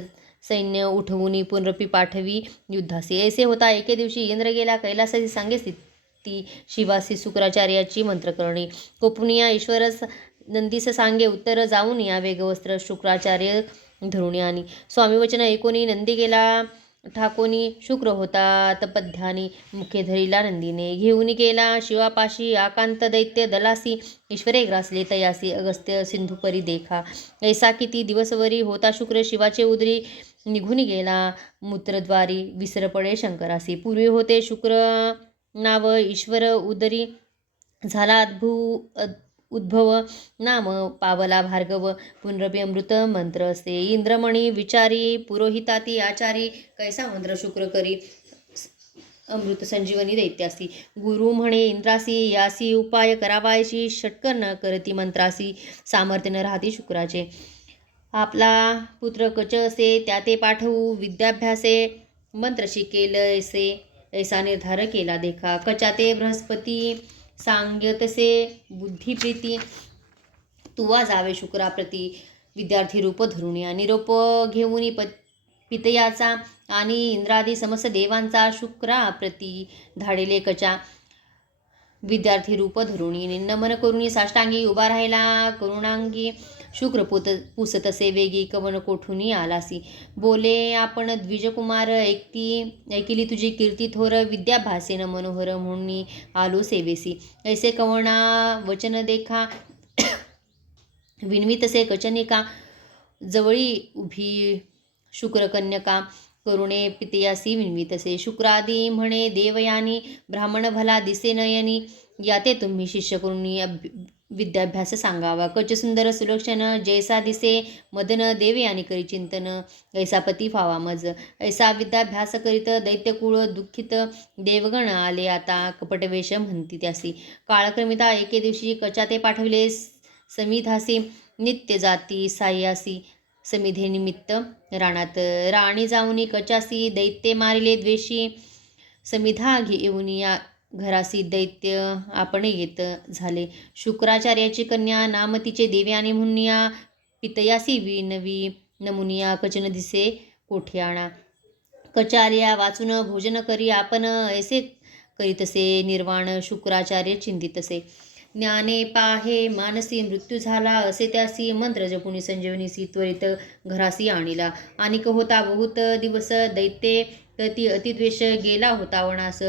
सैन्य उठवून पुनरपी पाठवी युद्धासी. ऐसे होता एके दिवशी इंद्र गेला कैलासाची, सांगे स्थिती शिवासी शुक्राचार्याची मंत्रकरणी. कोपुनिया ईश्वरस नंदीस सांगे उत्तर, जाऊन या वेगवस्त्र शुक्राचार्य धरुणी आणि. स्वामी वचन ऐकोनी नंदी गेला ठाकोनी, शुक्र होता तपध्यानी, मुखे धरिला नंदीने. घेऊन गेला शिवापाशी आकांत दैत्य दलासी, ईश्वरे ग्रासले तयासी अगस्त्य सिंधुपरी देखा. ऐसा किती दिवसवरी होता शुक्र शिवाचे उदरी, निघून गेला मूत्रद्वारी, विसर पडे शंकरासी. पूर्वी होते शुक्र नाव ईश्वर उदरी, झाला उद्भव नाम पावला भार्गव, पुनरपी अमृत मंत्र असते. इंद्रमणी विचारी पुरोहिताती आचारी, कैसा मंत्र शुक्र करी अमृत संजीवनी दैत्यासी. गुरु म्हणे इंद्रासी, यासी उपाय करावायची, षटकर न करती मंत्रासी, सामर्थ्य न राहती शुक्राचे. आपला पुत्र कच असे, त्या ते पाठवू विद्याभ्यासे, मंत्र शिकेल ऐसे ऐसा निर्धार केला देखा. कचाते बृहस्पती सांगतसे बुद्धिप्रीती, तुवा जावे शुक्राप्रती, विद्यार्थी रूप धरून या. निरोप घेऊन पितयाचा आणि इंद्रादी समस्त देवांचा, शुक्राप्रती धाडिले कचा विद्यार्थी रूप धरून. नमन करून साष्टांगी उभा राहिला करुणांगी, शुक्र पुसतसे वेगी, कवन कोठून आलासी. बोले आपण द्विजकुमार, ऐकिली तुझी कीर्ती थोर, विद्याभासेन मनोहर, म्हणून आलो सेवेसी. ऐसे कवना वचन देखा, विन्वितसे कचनिका, जवळी उभी शुक्रकन्यका, करुणे पितयासी विन्वितसे. शुक्रादी म्हणे देवयानी, ब्राह्मण भला दिसे नयनी, याते तुम्ही शिष्य करून विद्याभ्यास सांगावा. कच सुंदर सुलक्षण जैसा दिसे मदन देवे आणि करी चिंतन ऐसा पती फावा मज. ऐसा विद्याभ्यास करीत दैत्यकुळ दुःखित देवगण आले आता कपटवेश म्हणती त्यासी. काळक्रमिता एके दिवशी कचा ते पाठविले समिधासी नित्य जाती साह्यासी. समिधेनिमित्त राणात राणी जाऊनी कचासी दैत्य मारिले द्वेषी. समिधा घेऊन या घरासी दैत्य आपण येत झाले. शुक्राचार्याची कन्या नाम तिचे देवयानी म्हणूया पितयासी विनवी नमुनिया कचन दिसे कोठ्याणा. कचार्या वाचून भोजन करी आपण ऐसे करीतसे निर्वाण शुक्राचार्य चिंतितसे. ज्ञाने पाहे मानसी मृत्यू झाला असे त्यासी मंत्र जपुनी संजीवनीसी त्वरित घरासी आणिला. अनिक होता बहुत दिवस दैत्ये प्रति अतिद्वेष गेला होता वनास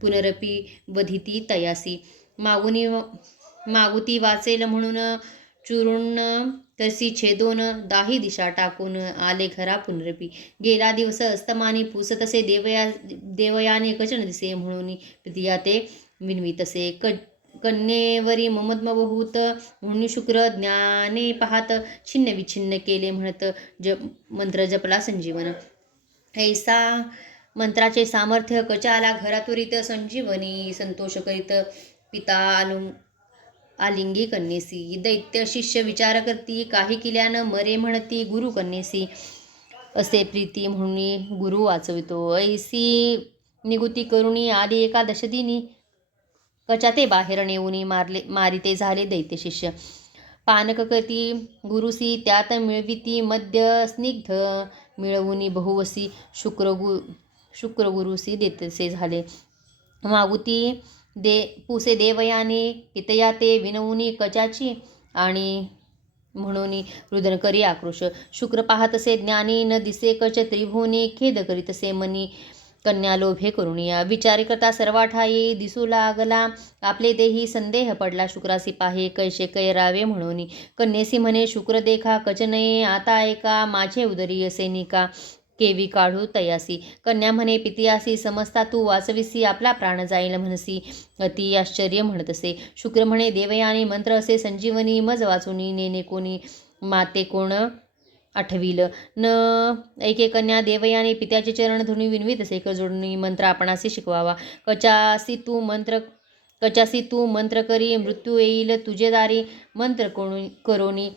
पुनरपी वधिती तयासी. मागुती वाचेल म्हणून चुरून तशी छेदोन दाही दिशा टाकून आले घरा पुनरपी. गेला दिवस अस्तमानी पुसतसे देवयाने कचन दिसे म्हणून प्रिया ते विनवितसे. कन्येवरी ममत्म बहुत म्हणून शुक्र ज्ञाने पाहत छिन्न विछिन्न केले म्हणत मंत्र जपला संजीवन. ऐसा मंत्राचे सामर्थ्य कचाला घरात्वरित संजीवनी संतोष करीत पिता आलिंगी कन्येसी. दैत्य शिष्य विचार करती काही किल्यानं मरे म्हणती गुरु कन्येसी. असे प्रीती म्हणून गुरु वाचवितो. ऐसी निगुती करुणी आली एका दशदिनी कचा ते बाहेर नेऊनी मारिते झाले दैत्य शिष्य. पानक करती गुरुसी त्यात मिळविती मद्य स्निग्ध मिळवूनी बहुवसी शुक्र गुरुसी देतसे झाले. मागुती पुसे देवयाने पितया ते विनवूनी कचाची आणि म्हणून रुदन करी आक्रोश. शुक्र पाहतसे ज्ञानी न दिसे कच त्रिभुवनी खेद करीतसे मनी कन्या लोभे करुणिया. विचारी करता सर्वा ठाई दिसू लागला आपले देही संदेह पडला शुक्रासी पाहे कैसे कैरावे म्हणून. कन्येसी म्हणे शुक्र देखा कचनये आता ऐका माझे उदरी सैनिका केवी काढू तयासी. कन्या म्हणे पितियासी समजता तू वाचविसी आपला प्राण जाईल म्हणसी अति आश्चर्य म्हणतसे. शुक्र म्हणे देवयानी मंत्र असे संजीवनी मज वाचुनी नेने कोणी माते कोण आठविल न ऐके कन्या देवयानी पित्याचे चरण धरून विनवितसे जोडणी मंत्र आपणासी शिकवावा. कचासी तू मंत्र करी मृत्यू येईल तुझे दारी मंत्र करोनी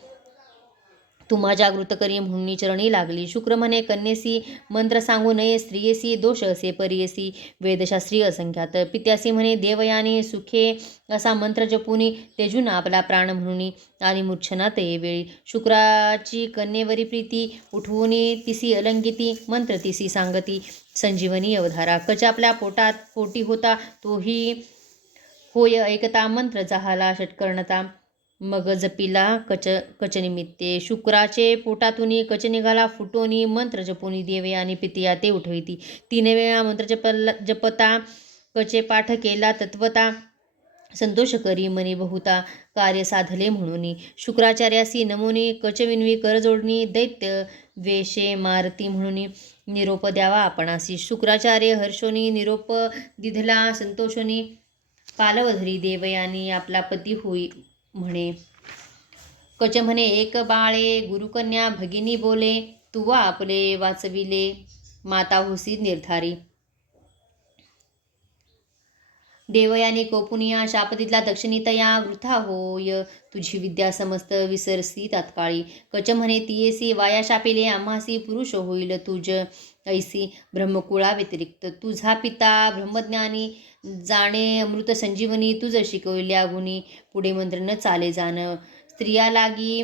तुम्हा जागृत करी म्हणून चरणी लागली. शुक्र म्हणे कन्येसी मंत्र सांगू नये स्त्रियेसी दोष असे परियसी वेदशास्त्री असंख्यात. पित्यासी म्हणे देवयानी सुखे असा मंत्र जपुनी तेजून आपला प्राण म्हणून आली मूर्छना ते वेळी. शुक्राची कन्येवरी प्रीती उठवूनी तिसी अलंकिती मंत्र तिसी सांगती संजीवनी अवधारा. कच आपल्या पोटी होता तोही होय ऐकता मंत्र जाहाला षटकर्णता मग जपिला कचनिमित्ते. शुक्राचे पोटातून कच निघाला फुटोनी मंत्र जपोनी देवयानी पितिया ते उठविती. 3 वेळा मंत्र जपता कचे पाठ केला तत्वता संतोष करी मनी बहुता कार्य साधले म्हणून. शुक्राचार्यासी नमुनी कचविनवी करजोडणी दैत्य द्वेषे मारती म्हणून निरोप द्यावा आपणासी. शुक्राचार्य हर्षोनी निरोप दिधला संतोषोनी पालवधरी देवयानी आपला पती होई म्हणे. कच म्हणे एक बाळे गुरुकन्या भगिनी बोले तुवा आपले वाचविले माता होसी निर्धारी. देवयानी कोपुनिया शापतीतला दक्षिणीतया वृथा होय तुझी विद्या समस्त विसरसी तात्काळी. कच म्हणे तियेसी वाया शापिले आम्हासी पुरुष होईल तुझ ऐसी ब्रह्मकुळा व्यतिरिक्त. तुझा पिता ब्रह्मज्ञानी जाणे अमृत संजीवनी तुझ शिकवल्या गुणी पुढे मंत्र न चाले जाण. स्त्रिया लागी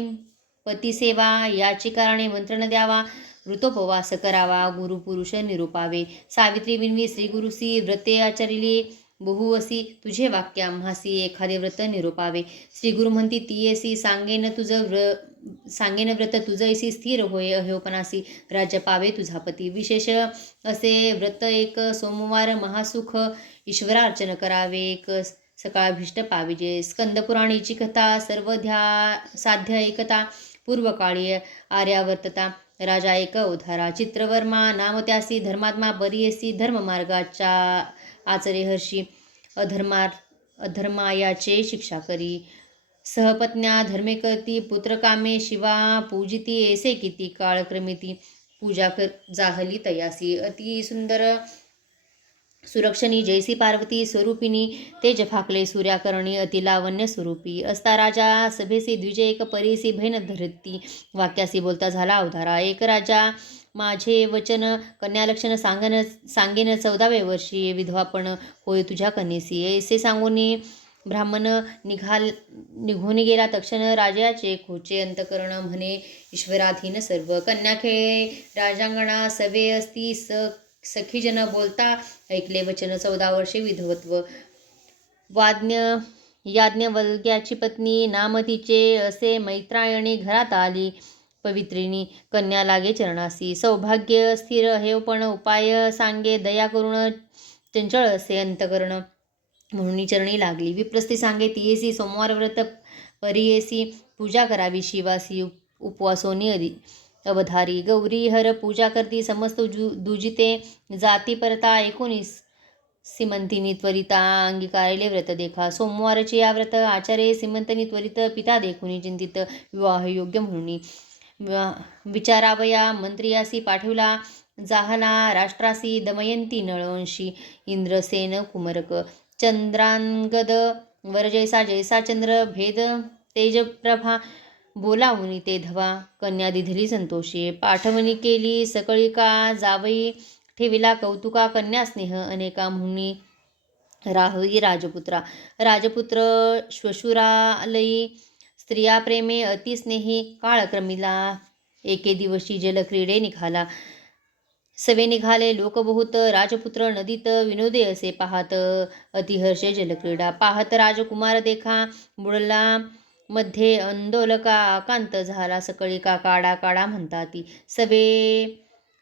पतिसेवा याची कारणे मंत्र न द्यावा ऋतोपवास करावा गुरुपुरुष निरूपावे. सावित्री विनवी श्रीगुरुसी व्रते आचरिली बहुवसी तुझे वाक्य आम्हासी एखादे व्रत निरूपावे. श्रीगुरु म्हणती तियेसी सांगेन व्रत तुझैसी स्थिर होय अहोपणासी राज्य पावे तुझा पती. विशेष असे व्रत एक सोमवार महासुख ईश्वरार्चन करावे एक सकाळभिष्ट पाविजे. स्कंदपुराणीची कथा सर्व साध्य एकता पूर्वकाळी आर्यावर्तता राजा एक उधारा. चित्रवर्मा नाम त्यासी धर्मात्मा बरियसी धर्ममार्गाच्या आचरे हर्षी अधर्मायाचे शिक्षा करी. सहपत्न्या धर्मे करती पुत्रकामे शिवा पूजिती ऐसे किती काळ क्रमिती पूजा कर जाहली तयासी. अति सुंदर सुरक्षणी जैसी पार्वती स्वरूपिणी तेज फाकले सूर्याकरणी अति लावण्य स्वरूपी. असता राजा सभेसी द्विजय एक परीसी भैन धरती वाक्यासी बोलता झाला अवधारा. एक राजा माझे वचन कन्यालक्षण सांगेन 14व्या वर्षी विधवापण होय तुझ्या कन्येसी. ऐसे सांगून ब्राह्मण निघून गेला तक्षण राजाचे खोचे अंतकरण म्हणे ईश्वराधीन सर्व. कन्याखे राजांगणा सवे असती सखीजन बोलता ऐकले वचन 14 वर्षे विधवत्व. याज्ञवल्क्याची पत्नी नाम तिचे असे मैत्रायणी घरात आली पवित्रिणी कन्या लागे चरणासी. सौभाग्य स्थिर हेव पण उपाय सांगे दया करून चंचळ असे अंतकरण म्हणून चरणी लागली. विप्रस्ती सांगे तियेसी सोमवार व्रत परियेसी पूजा करावी शिवासी उपवासोनी अवधारी. गौरी हर पूजा करती समस्त दुजिते जाती परता 19 सीमंतिनी त्वरिता अंगीकारिले व्रत देखा. सोमवारचे या व्रत आचार्य सीमंतनी त्वरित पिता देखुनी चिंतित विवाहयोग्य म्हणून. विचारावया मंत्रियासी पाठविला जाहला राष्ट्रासी दमयंती नळवंशी इंद्रसेन कुमरक. चंद्रांगद वर जैसा जैसा चंद्र भेद तेजप्रभा बोलावुनी ते धवा. कन्या दिधली संतोषी पाठवणी केली सकळिका जावई ठेविला कौतुका कन्या स्नेह अनेका म्हणून राहवी राजपुत्रा. राजपुत्र श्वशुरालयी स्त्रिया प्रेमे अतिस्नेही काळक्रमिला एके दिवशी जलक्रीडे निघाला. सवे निघाले लोक बहुत राजपुत्र नदीत विनोदे असे पाहत अतिहर्षे जलक्रीडा. पाहत राजकुमार देखा बुडला मध्ये अंदोलका आकांत झाला सकळिका काढा काढा म्हणताती. सवे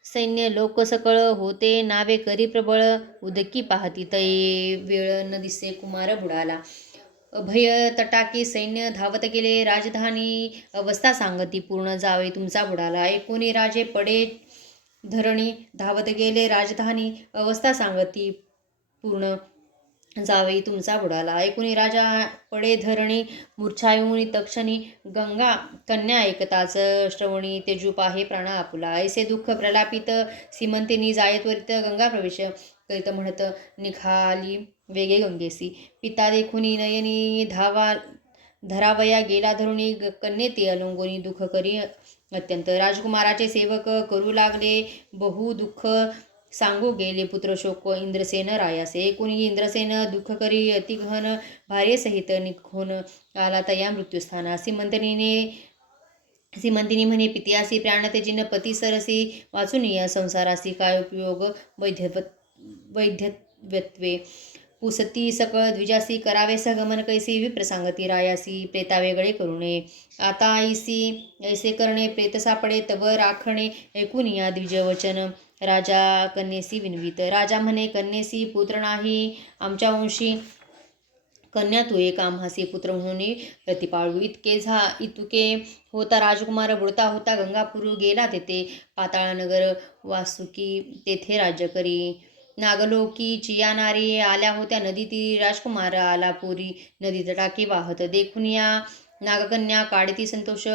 सैन्य लोक सकळ होते नावे करी प्रबळ उदकी पाहती तये वेळ न दिसे कुमार बुडाला. अभय तटाकी सैन्य धावत गेले राजधानी अवस्था सांगती पूर्ण जावे तुमचा बुडाला. ऐकुनी राजे पडे धरणी धावत गेले राजधानी अवस्था सांगती पूर्ण जावे तुमचा बुडाला. ऐकुनी राजा पडे धरणी मूर्छायुनी तक्षणी गंगा कन्या ऐकताच श्रवणी तेजू पाहे प्राण आपुला. ऐसे दुःख प्रलापित सीमंतिनी जाये त्वरित गंगा प्रवेश करीत म्हणत निघाली वेगे गंगेसी. पिता देखुनी नयनी धरावया गेला धरुणी कन्येती अलंगोनी दुःख करी अत्यंत. राजकुमाराचे सेवक करू लागले बहु दुःख सांगू गेले पुत्रशोक इंद्रसेन रायासे. ऐकुनी इंद्रसेन दुःख करी अतिगहन भार्येसहित निघून आला तया मृत्यूस्थाना. सीमंतिनी म्हणे पित्यासी प्राण तेजिन पती सरसी वाचून या संसारासी काय उपयोग वैध्यत्वे. पुसती सकळ द्विजासी करावे सगमन कैसी विप्रसांगती रायासी प्रेता वेगळे करू नये. आता ऐसी ऐसे करणे प्रेत सापडे तव राखणे ऐकून या द्विज वचन राजा कन्येसी विनवित. राजा म्हणे कन्येसी पुत्र नाही आमच्या वंशी कन्या तू एक आम्हासी पुत्र म्हणून प्रतिपाळू. इतके होता राजकुमार बुडता होता गंगापूर गेला तेथे पाताळनगर वासुकी तेथे राज्य करी. नागलोकी चिया नारी आल्या होत्या नदी ती राजकुमार आला पुरी नदी तटाकी वाहत. देखून या नागकन्या काढती संतोष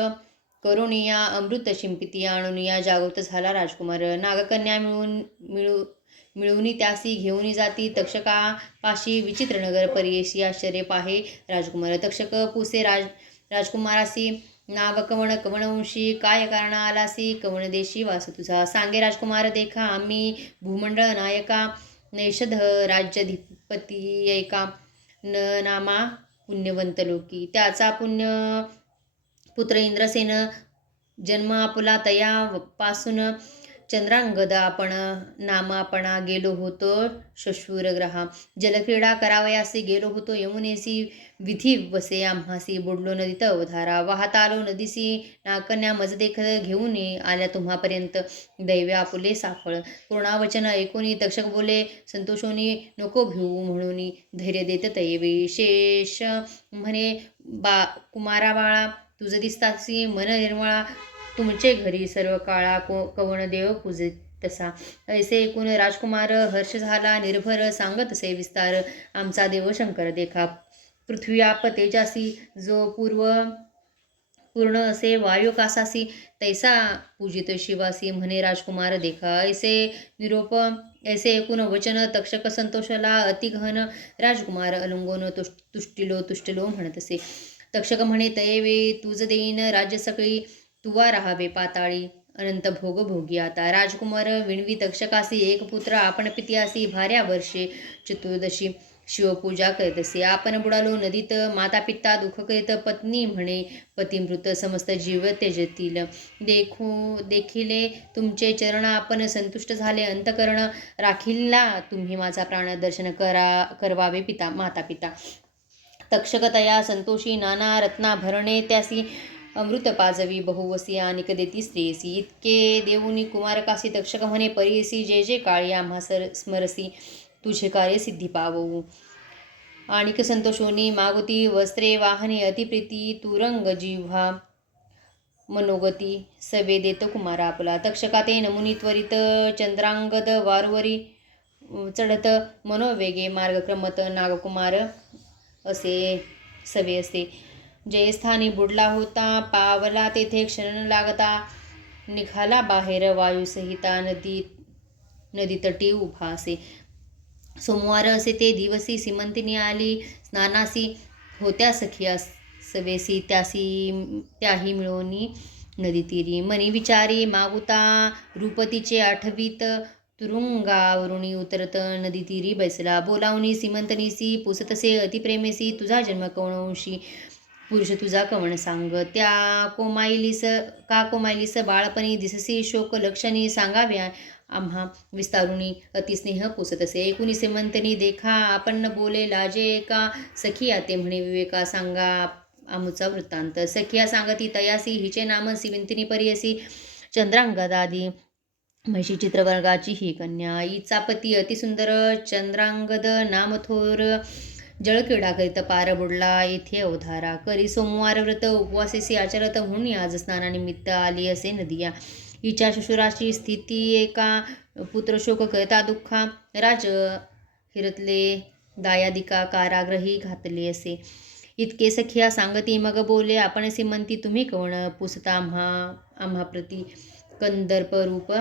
करून या अमृत शिंपिती आणून या जागृत झाला राजकुमार. नागकन्या मिळून त्यासी घेऊन जाती तक्षका पाशी विचित्र नगर परियेशी आश्चर्य पाहे राजकुमार. तक्षक पुसे राजकुमारासी नाव कवण कवणवंशी काय कारण आलासी कवण देशी वास तुझा. सांगे राजकुमार देखा आम्ही भूमंडळ नायका नैषध राज्याधिपती ऐका न नामा पुण्यवंत लोकी. त्याचा पुण्य पुत्र इंद्रसेन जन्म आपुला तया पासून चंद्रांगद आपण नामापणा गेलो होतो शशूरग्रहा. जलक्रीडा करावयासी गेलो होतो यमुनेसी विधी वसे आम्हासी बुडलो नदीत अवधारा. वाहता आलो नदीसी नागकन्या मज देखत घेऊन आल्या तुम्हापर्यंत दैव्य आपुले साफळ. पूर्णावचन ऐकून तक्षक बोले संतोषोनी नको भिवू म्हणून धैर्य देत तैवे. शेष म्हणे कुमारा बाळा तुझ दिसतासी मन निर्मळा तुमचे घरी सर्व काळा कवण देव पूजित तसा. ऐसे ऐकून राजकुमार हर्ष झाला निर्भर सांगत असे विस्तार आमचा देव शंकर देखा पृथ्वी आप तेजासी, जो पूर्ण असे वायुकासासी, तैसा पूजित शिवासी, म्हणे राजकुमार देखा. ऐसे ऐकून वचन तक्षक संतोषला अति गहन. राजकुमार अलंगोन तुष्टिलो म्हणत असे. तक्षक म्हणे, तयेवेळी तुझ देईन राज्य सगळी, तुवा राहावे पाताळी, अनंत भोग भोगी आता. राजकुमार विणवी तक्षकासी, एक पुत्र आपण पित्यासी, भार्या वर्षे चतुर्दशी, शिवपूजा करीत असे. आपण बुडालो नदीत, माता पिता दुःख करीत, पत्नी म्हणे पतिमृत, समस्त जीव त्यजतील. देखिले तुमचे चरण, आपण संतुष्ट झाले अंतकरण, राखिला तुम्ही माझा प्राण, दर्शन करवावे माता पिता. तक्षक तया संतोषी, नाना रत्ना भरणे त्यासी, अमृत पाजवी बहुवसी, अनिक देती स्त्रियसी. इतके देऊनी कुमारकासी, तक्षक म्हणे परियसी, जे जे काळी आम्हा स्मरसी, तुझे कार्य सिद्धी पावू. आणिक संतोषोनी मागुती, वस्त्रे वाहने अतिप्रीती, तुरंग जिव्हा मनोगती, सवे देत कुमार आपला. तक्षका ते नमुनी त्वरित, चंद्रांगद वारवरी चढत, मनोवेगे मार्गक्रमत, नागकुमार असे सवे असे. जयस्थानी बुडला होता, पावला तेथे क्षण लागता, निघाला बाहेर वायुसहिता, नदी तटी उभा असे. सोमवार असे ते दिवसी, सीमंतिनी आली स्नानासी, होत्या सखिया सवेसी, त्याही मिळवणी नदी तीरी. मनी विचारी मागुता, रूपतीचे आठवीत, तुरुंगावरुणी उतरत, नदी तीरी बैसला. बोलावणी सीमंतनीसी, पुसतसे अतिप्रेमेसी, तुझा जन्म कवणवंशी, पुरुष तुझा कवण सांग. का कोमायलीस बाळपणी, दिससी शोक लक्षणी, सांगाव्या आम्हा विस्तारुणी, अतिस्नेह पुसतसे. ऐकुनी सीमंतनी देखा, आपण बोले लाजे का, सखिया ते म्हणे विवेका, सांगा आमुचा वृत्तांत. सखिया सांगती तयासी, हिचे नाम सीमंतिनी परियसी, चंद्रांगदादी म्हैशी चित्रवर्गाची ही कन्या. हिचा पती अतिसुंदर चंद्रांगद नाम थोर, जळक्रीडा करीत पार बुडला येथे अवधारा. करी सोमवार व्रत उपवासेसी आचरत, म्हणून आज स्नानानिमित्त आली असे नदिया. हिच्या शुशुराची स्थिती एका, पुत्रशोक करता दुःखा, राज हिरतले दायादिका, काराग्रही घातले असे. इतके सखिया सांगती, मग बोले आपण सीमंती, तुम्ही कवण पुसता आम्हा प्रती, कंदर्प रूप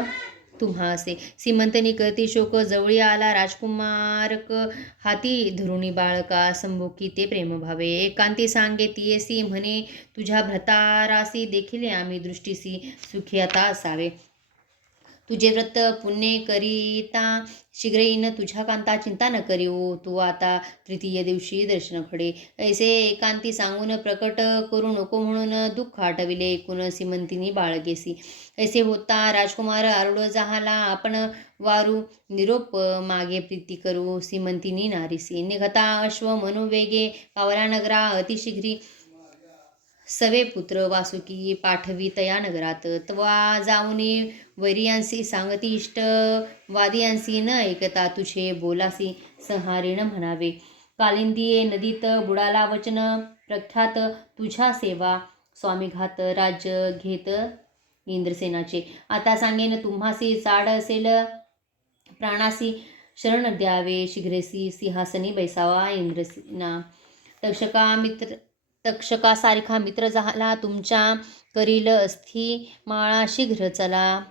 तुम्हा असे. सीमंतनी करती शोक, जवळी आला राजकुमारक, हाती धरुणी बाळका, संभोगी ते प्रेमभावे. एकांती सांगे तियेसी, म्हणे तुझ्या भ्रतारासी, देखिले आम्ही दृष्टीसी, सुखी आता असावे. तुझे व्रत पुण्य करिता, शीघ्र येईन तुझ्या कांता, चिंता न करीव तू आता, तृतीय दिवशी दर्शन खडे. ऐसे एकांती सांगून प्रकट करू नको, म्हणून दुःख आठविले ऐकून सीमंतिनी बाळगेसी. ऐसे होता राजकुमार आरूढ झाला, आपण वारू निरोप मागे प्रीती करू, सीमंतिनी नारीसी. निघता अश्व मनोवेगे, पावला नगरा अतिशीघ्री, सवे पुत्र वासुकी पाठवी तया नगरात. तवा जाऊनी वैरियांसी सांगती इष्ट, वादियांसी न ऐकता तुझे बोलासी, संहारीण म्हणावे. कालिंदिये नदीत बुडाला वचन, प्रख्यात तुझ्या सेवा स्वामीघात, राज्य घेत इंद्रसेनाचे. आता सांगेन तुम्हासी, चाड असेल प्राणासी, शरण द्यावे शीघ्रेसी, सिंहासनी बैसावा इंद्रसेना. तक्षकासारखा मित्र झाला तुमच्या, करील अस्थी माळा शीघ्र चला,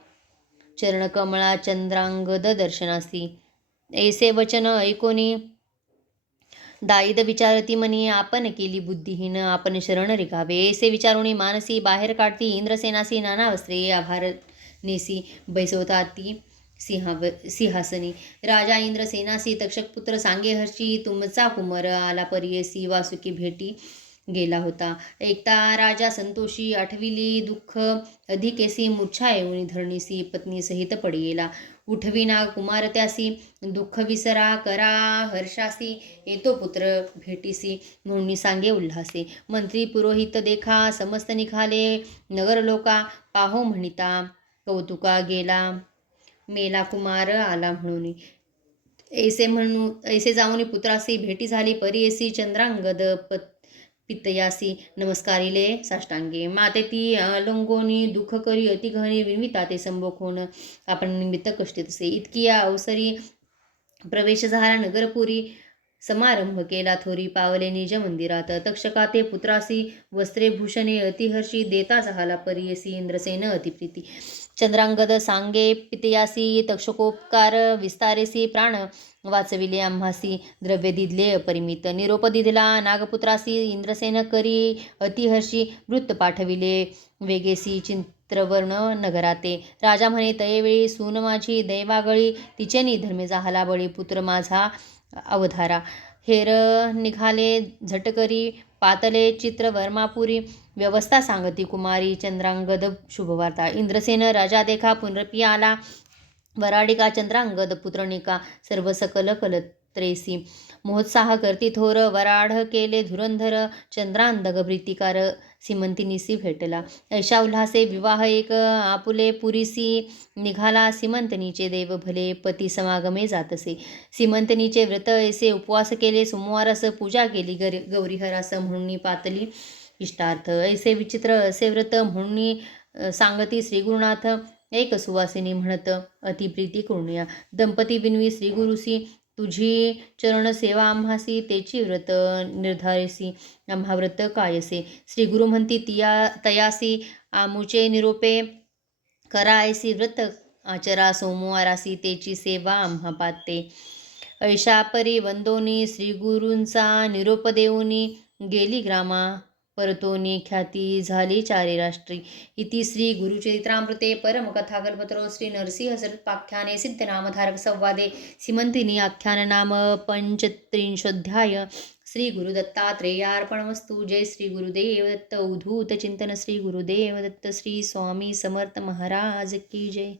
चरणकमळा चंद्रांगद दर्शनासी. ऐसे वचन ऐकोनी दायिद विचारती मनी, आपण केली बुद्धिहीन, आपण शरण रिकावे. ऐसे विचारुणी मानसी, बाहेर काढती इंद्रसेनासी, नाना वस्त्रे आभारनेसी, बैसवता ती सिंहासनी. राजा इंद्रसेनासी तक्षकपुत्र सांगे हर्षी, तुमचा कुमार आला परियसी, वासुकी भेटी गेला होता. ऐकता राजा संतोषी, आठविली दुःख अधिकेसी, मूर्छा येऊनी धरणीसी, पत्नी सहित पडियेला. उठविना कुमार त्यासी, दुःख विसरा करा हर्षासी, येतो पुत्र भेटीसी, म्हणून सांगे उल्हासे. मंत्री पुरोहित देखा, समस्त निघाले नगर लोका, पाहो म्हणिता कौतुका गेला, मेला कुमार आला म्हणून. ऐसे जाऊनी पुत्रासी भेटी झाली परियसी, चंद्रांगद पितयासी, नमस्कारिले साष्टांगे. माते ती अलंगोनी, दुःख करी अतिगहनी, विणविता ते संभोग आपण निमित्त कष्टित असे. इतकी या अवसरी प्रवेश झाला नगरपुरी, समारंभ केला थोरी पावले निज मंदिरात. तक्षका ते पुत्रासी वस्त्रे भूषणे अतिहर्षी देता झाला परियसी इंद्रसेन अतिप्रीती. चंद्रांगद सांगे पितयासी तक्षकोपकार विस्तारेसी प्राण वाचविले आम्हासी द्रव्य दिदले अपरिमित. निरोप दिधला नागपुत्रासी इंद्रसेन करी अतिहर्षी वृत्त पाठविले वेगेसी चित्रवर्ण नगराते. राजा म्हणे तयेवेळी सून माझी दैवागळी तिचे निधर्मे झाला बळी पुत्र माझा अवधारा. हेर निघाले झटकरी पातले चित्रवर्मापुरी व्यवस्था सांगती कुमारी चंद्रांगद शुभवार्ता. इंद्रसेन राजा देखा पुनरपी आला वराडिका चंद्रांगद पुत्रनिका सर्व सकल कलत्रेसी. महोत्साह करती थोर वराढ केले धुरंधर चंद्रांदग प्रीतिकार सिमंतिनीसी भेटला. ऐशा उल्हासे विवाह एक आपुले पुरीसी निघाला सिमंतनीचे देव भले पती समागमे जातसे. सिमंतनीचे व्रत ऐसे उपवास केले सोमवारस पूजा केली गौरीहरास म्हणून पातली इष्टार्थ. ऐसे विचित्र असे व्रत म्हणून सांगती श्रीगुरुनाथ एक सुवासिनी म्हणत अतिप्रीती करुणया. दंपती विनवी श्रीगुरुसी तुझी चरण सेवा आम्हासी तेची व्रत निर्धारेसी आम्हा व्रत कायसे. श्रीगुरु म्हणती तयासी आमुचे निरोपे करायसी व्रत आचरा सोमवारासी तेची सेवा आम्हा पाते. ऐशा परी वंदोनी श्रीगुरूंचा निरोप देऊनी गेली ग्रामा परतोनी ख्याती झाली चारी राष्ट्री. इति श्री गुरुचरित्रामृते परमकथा कल्पतरो श्री नरसिंह पाख्याने सिद्धनामधारक संवादे सीमंतिनी आख्यान नाम 35 श्री गुरुदत्तात्रेयार्पणमस्तु. जय श्री गुरुदेव दत्त. उद्धूत चिंतन श्री गुरुदेव दत्त. श्री स्वामी समर्थ महाराज की जय.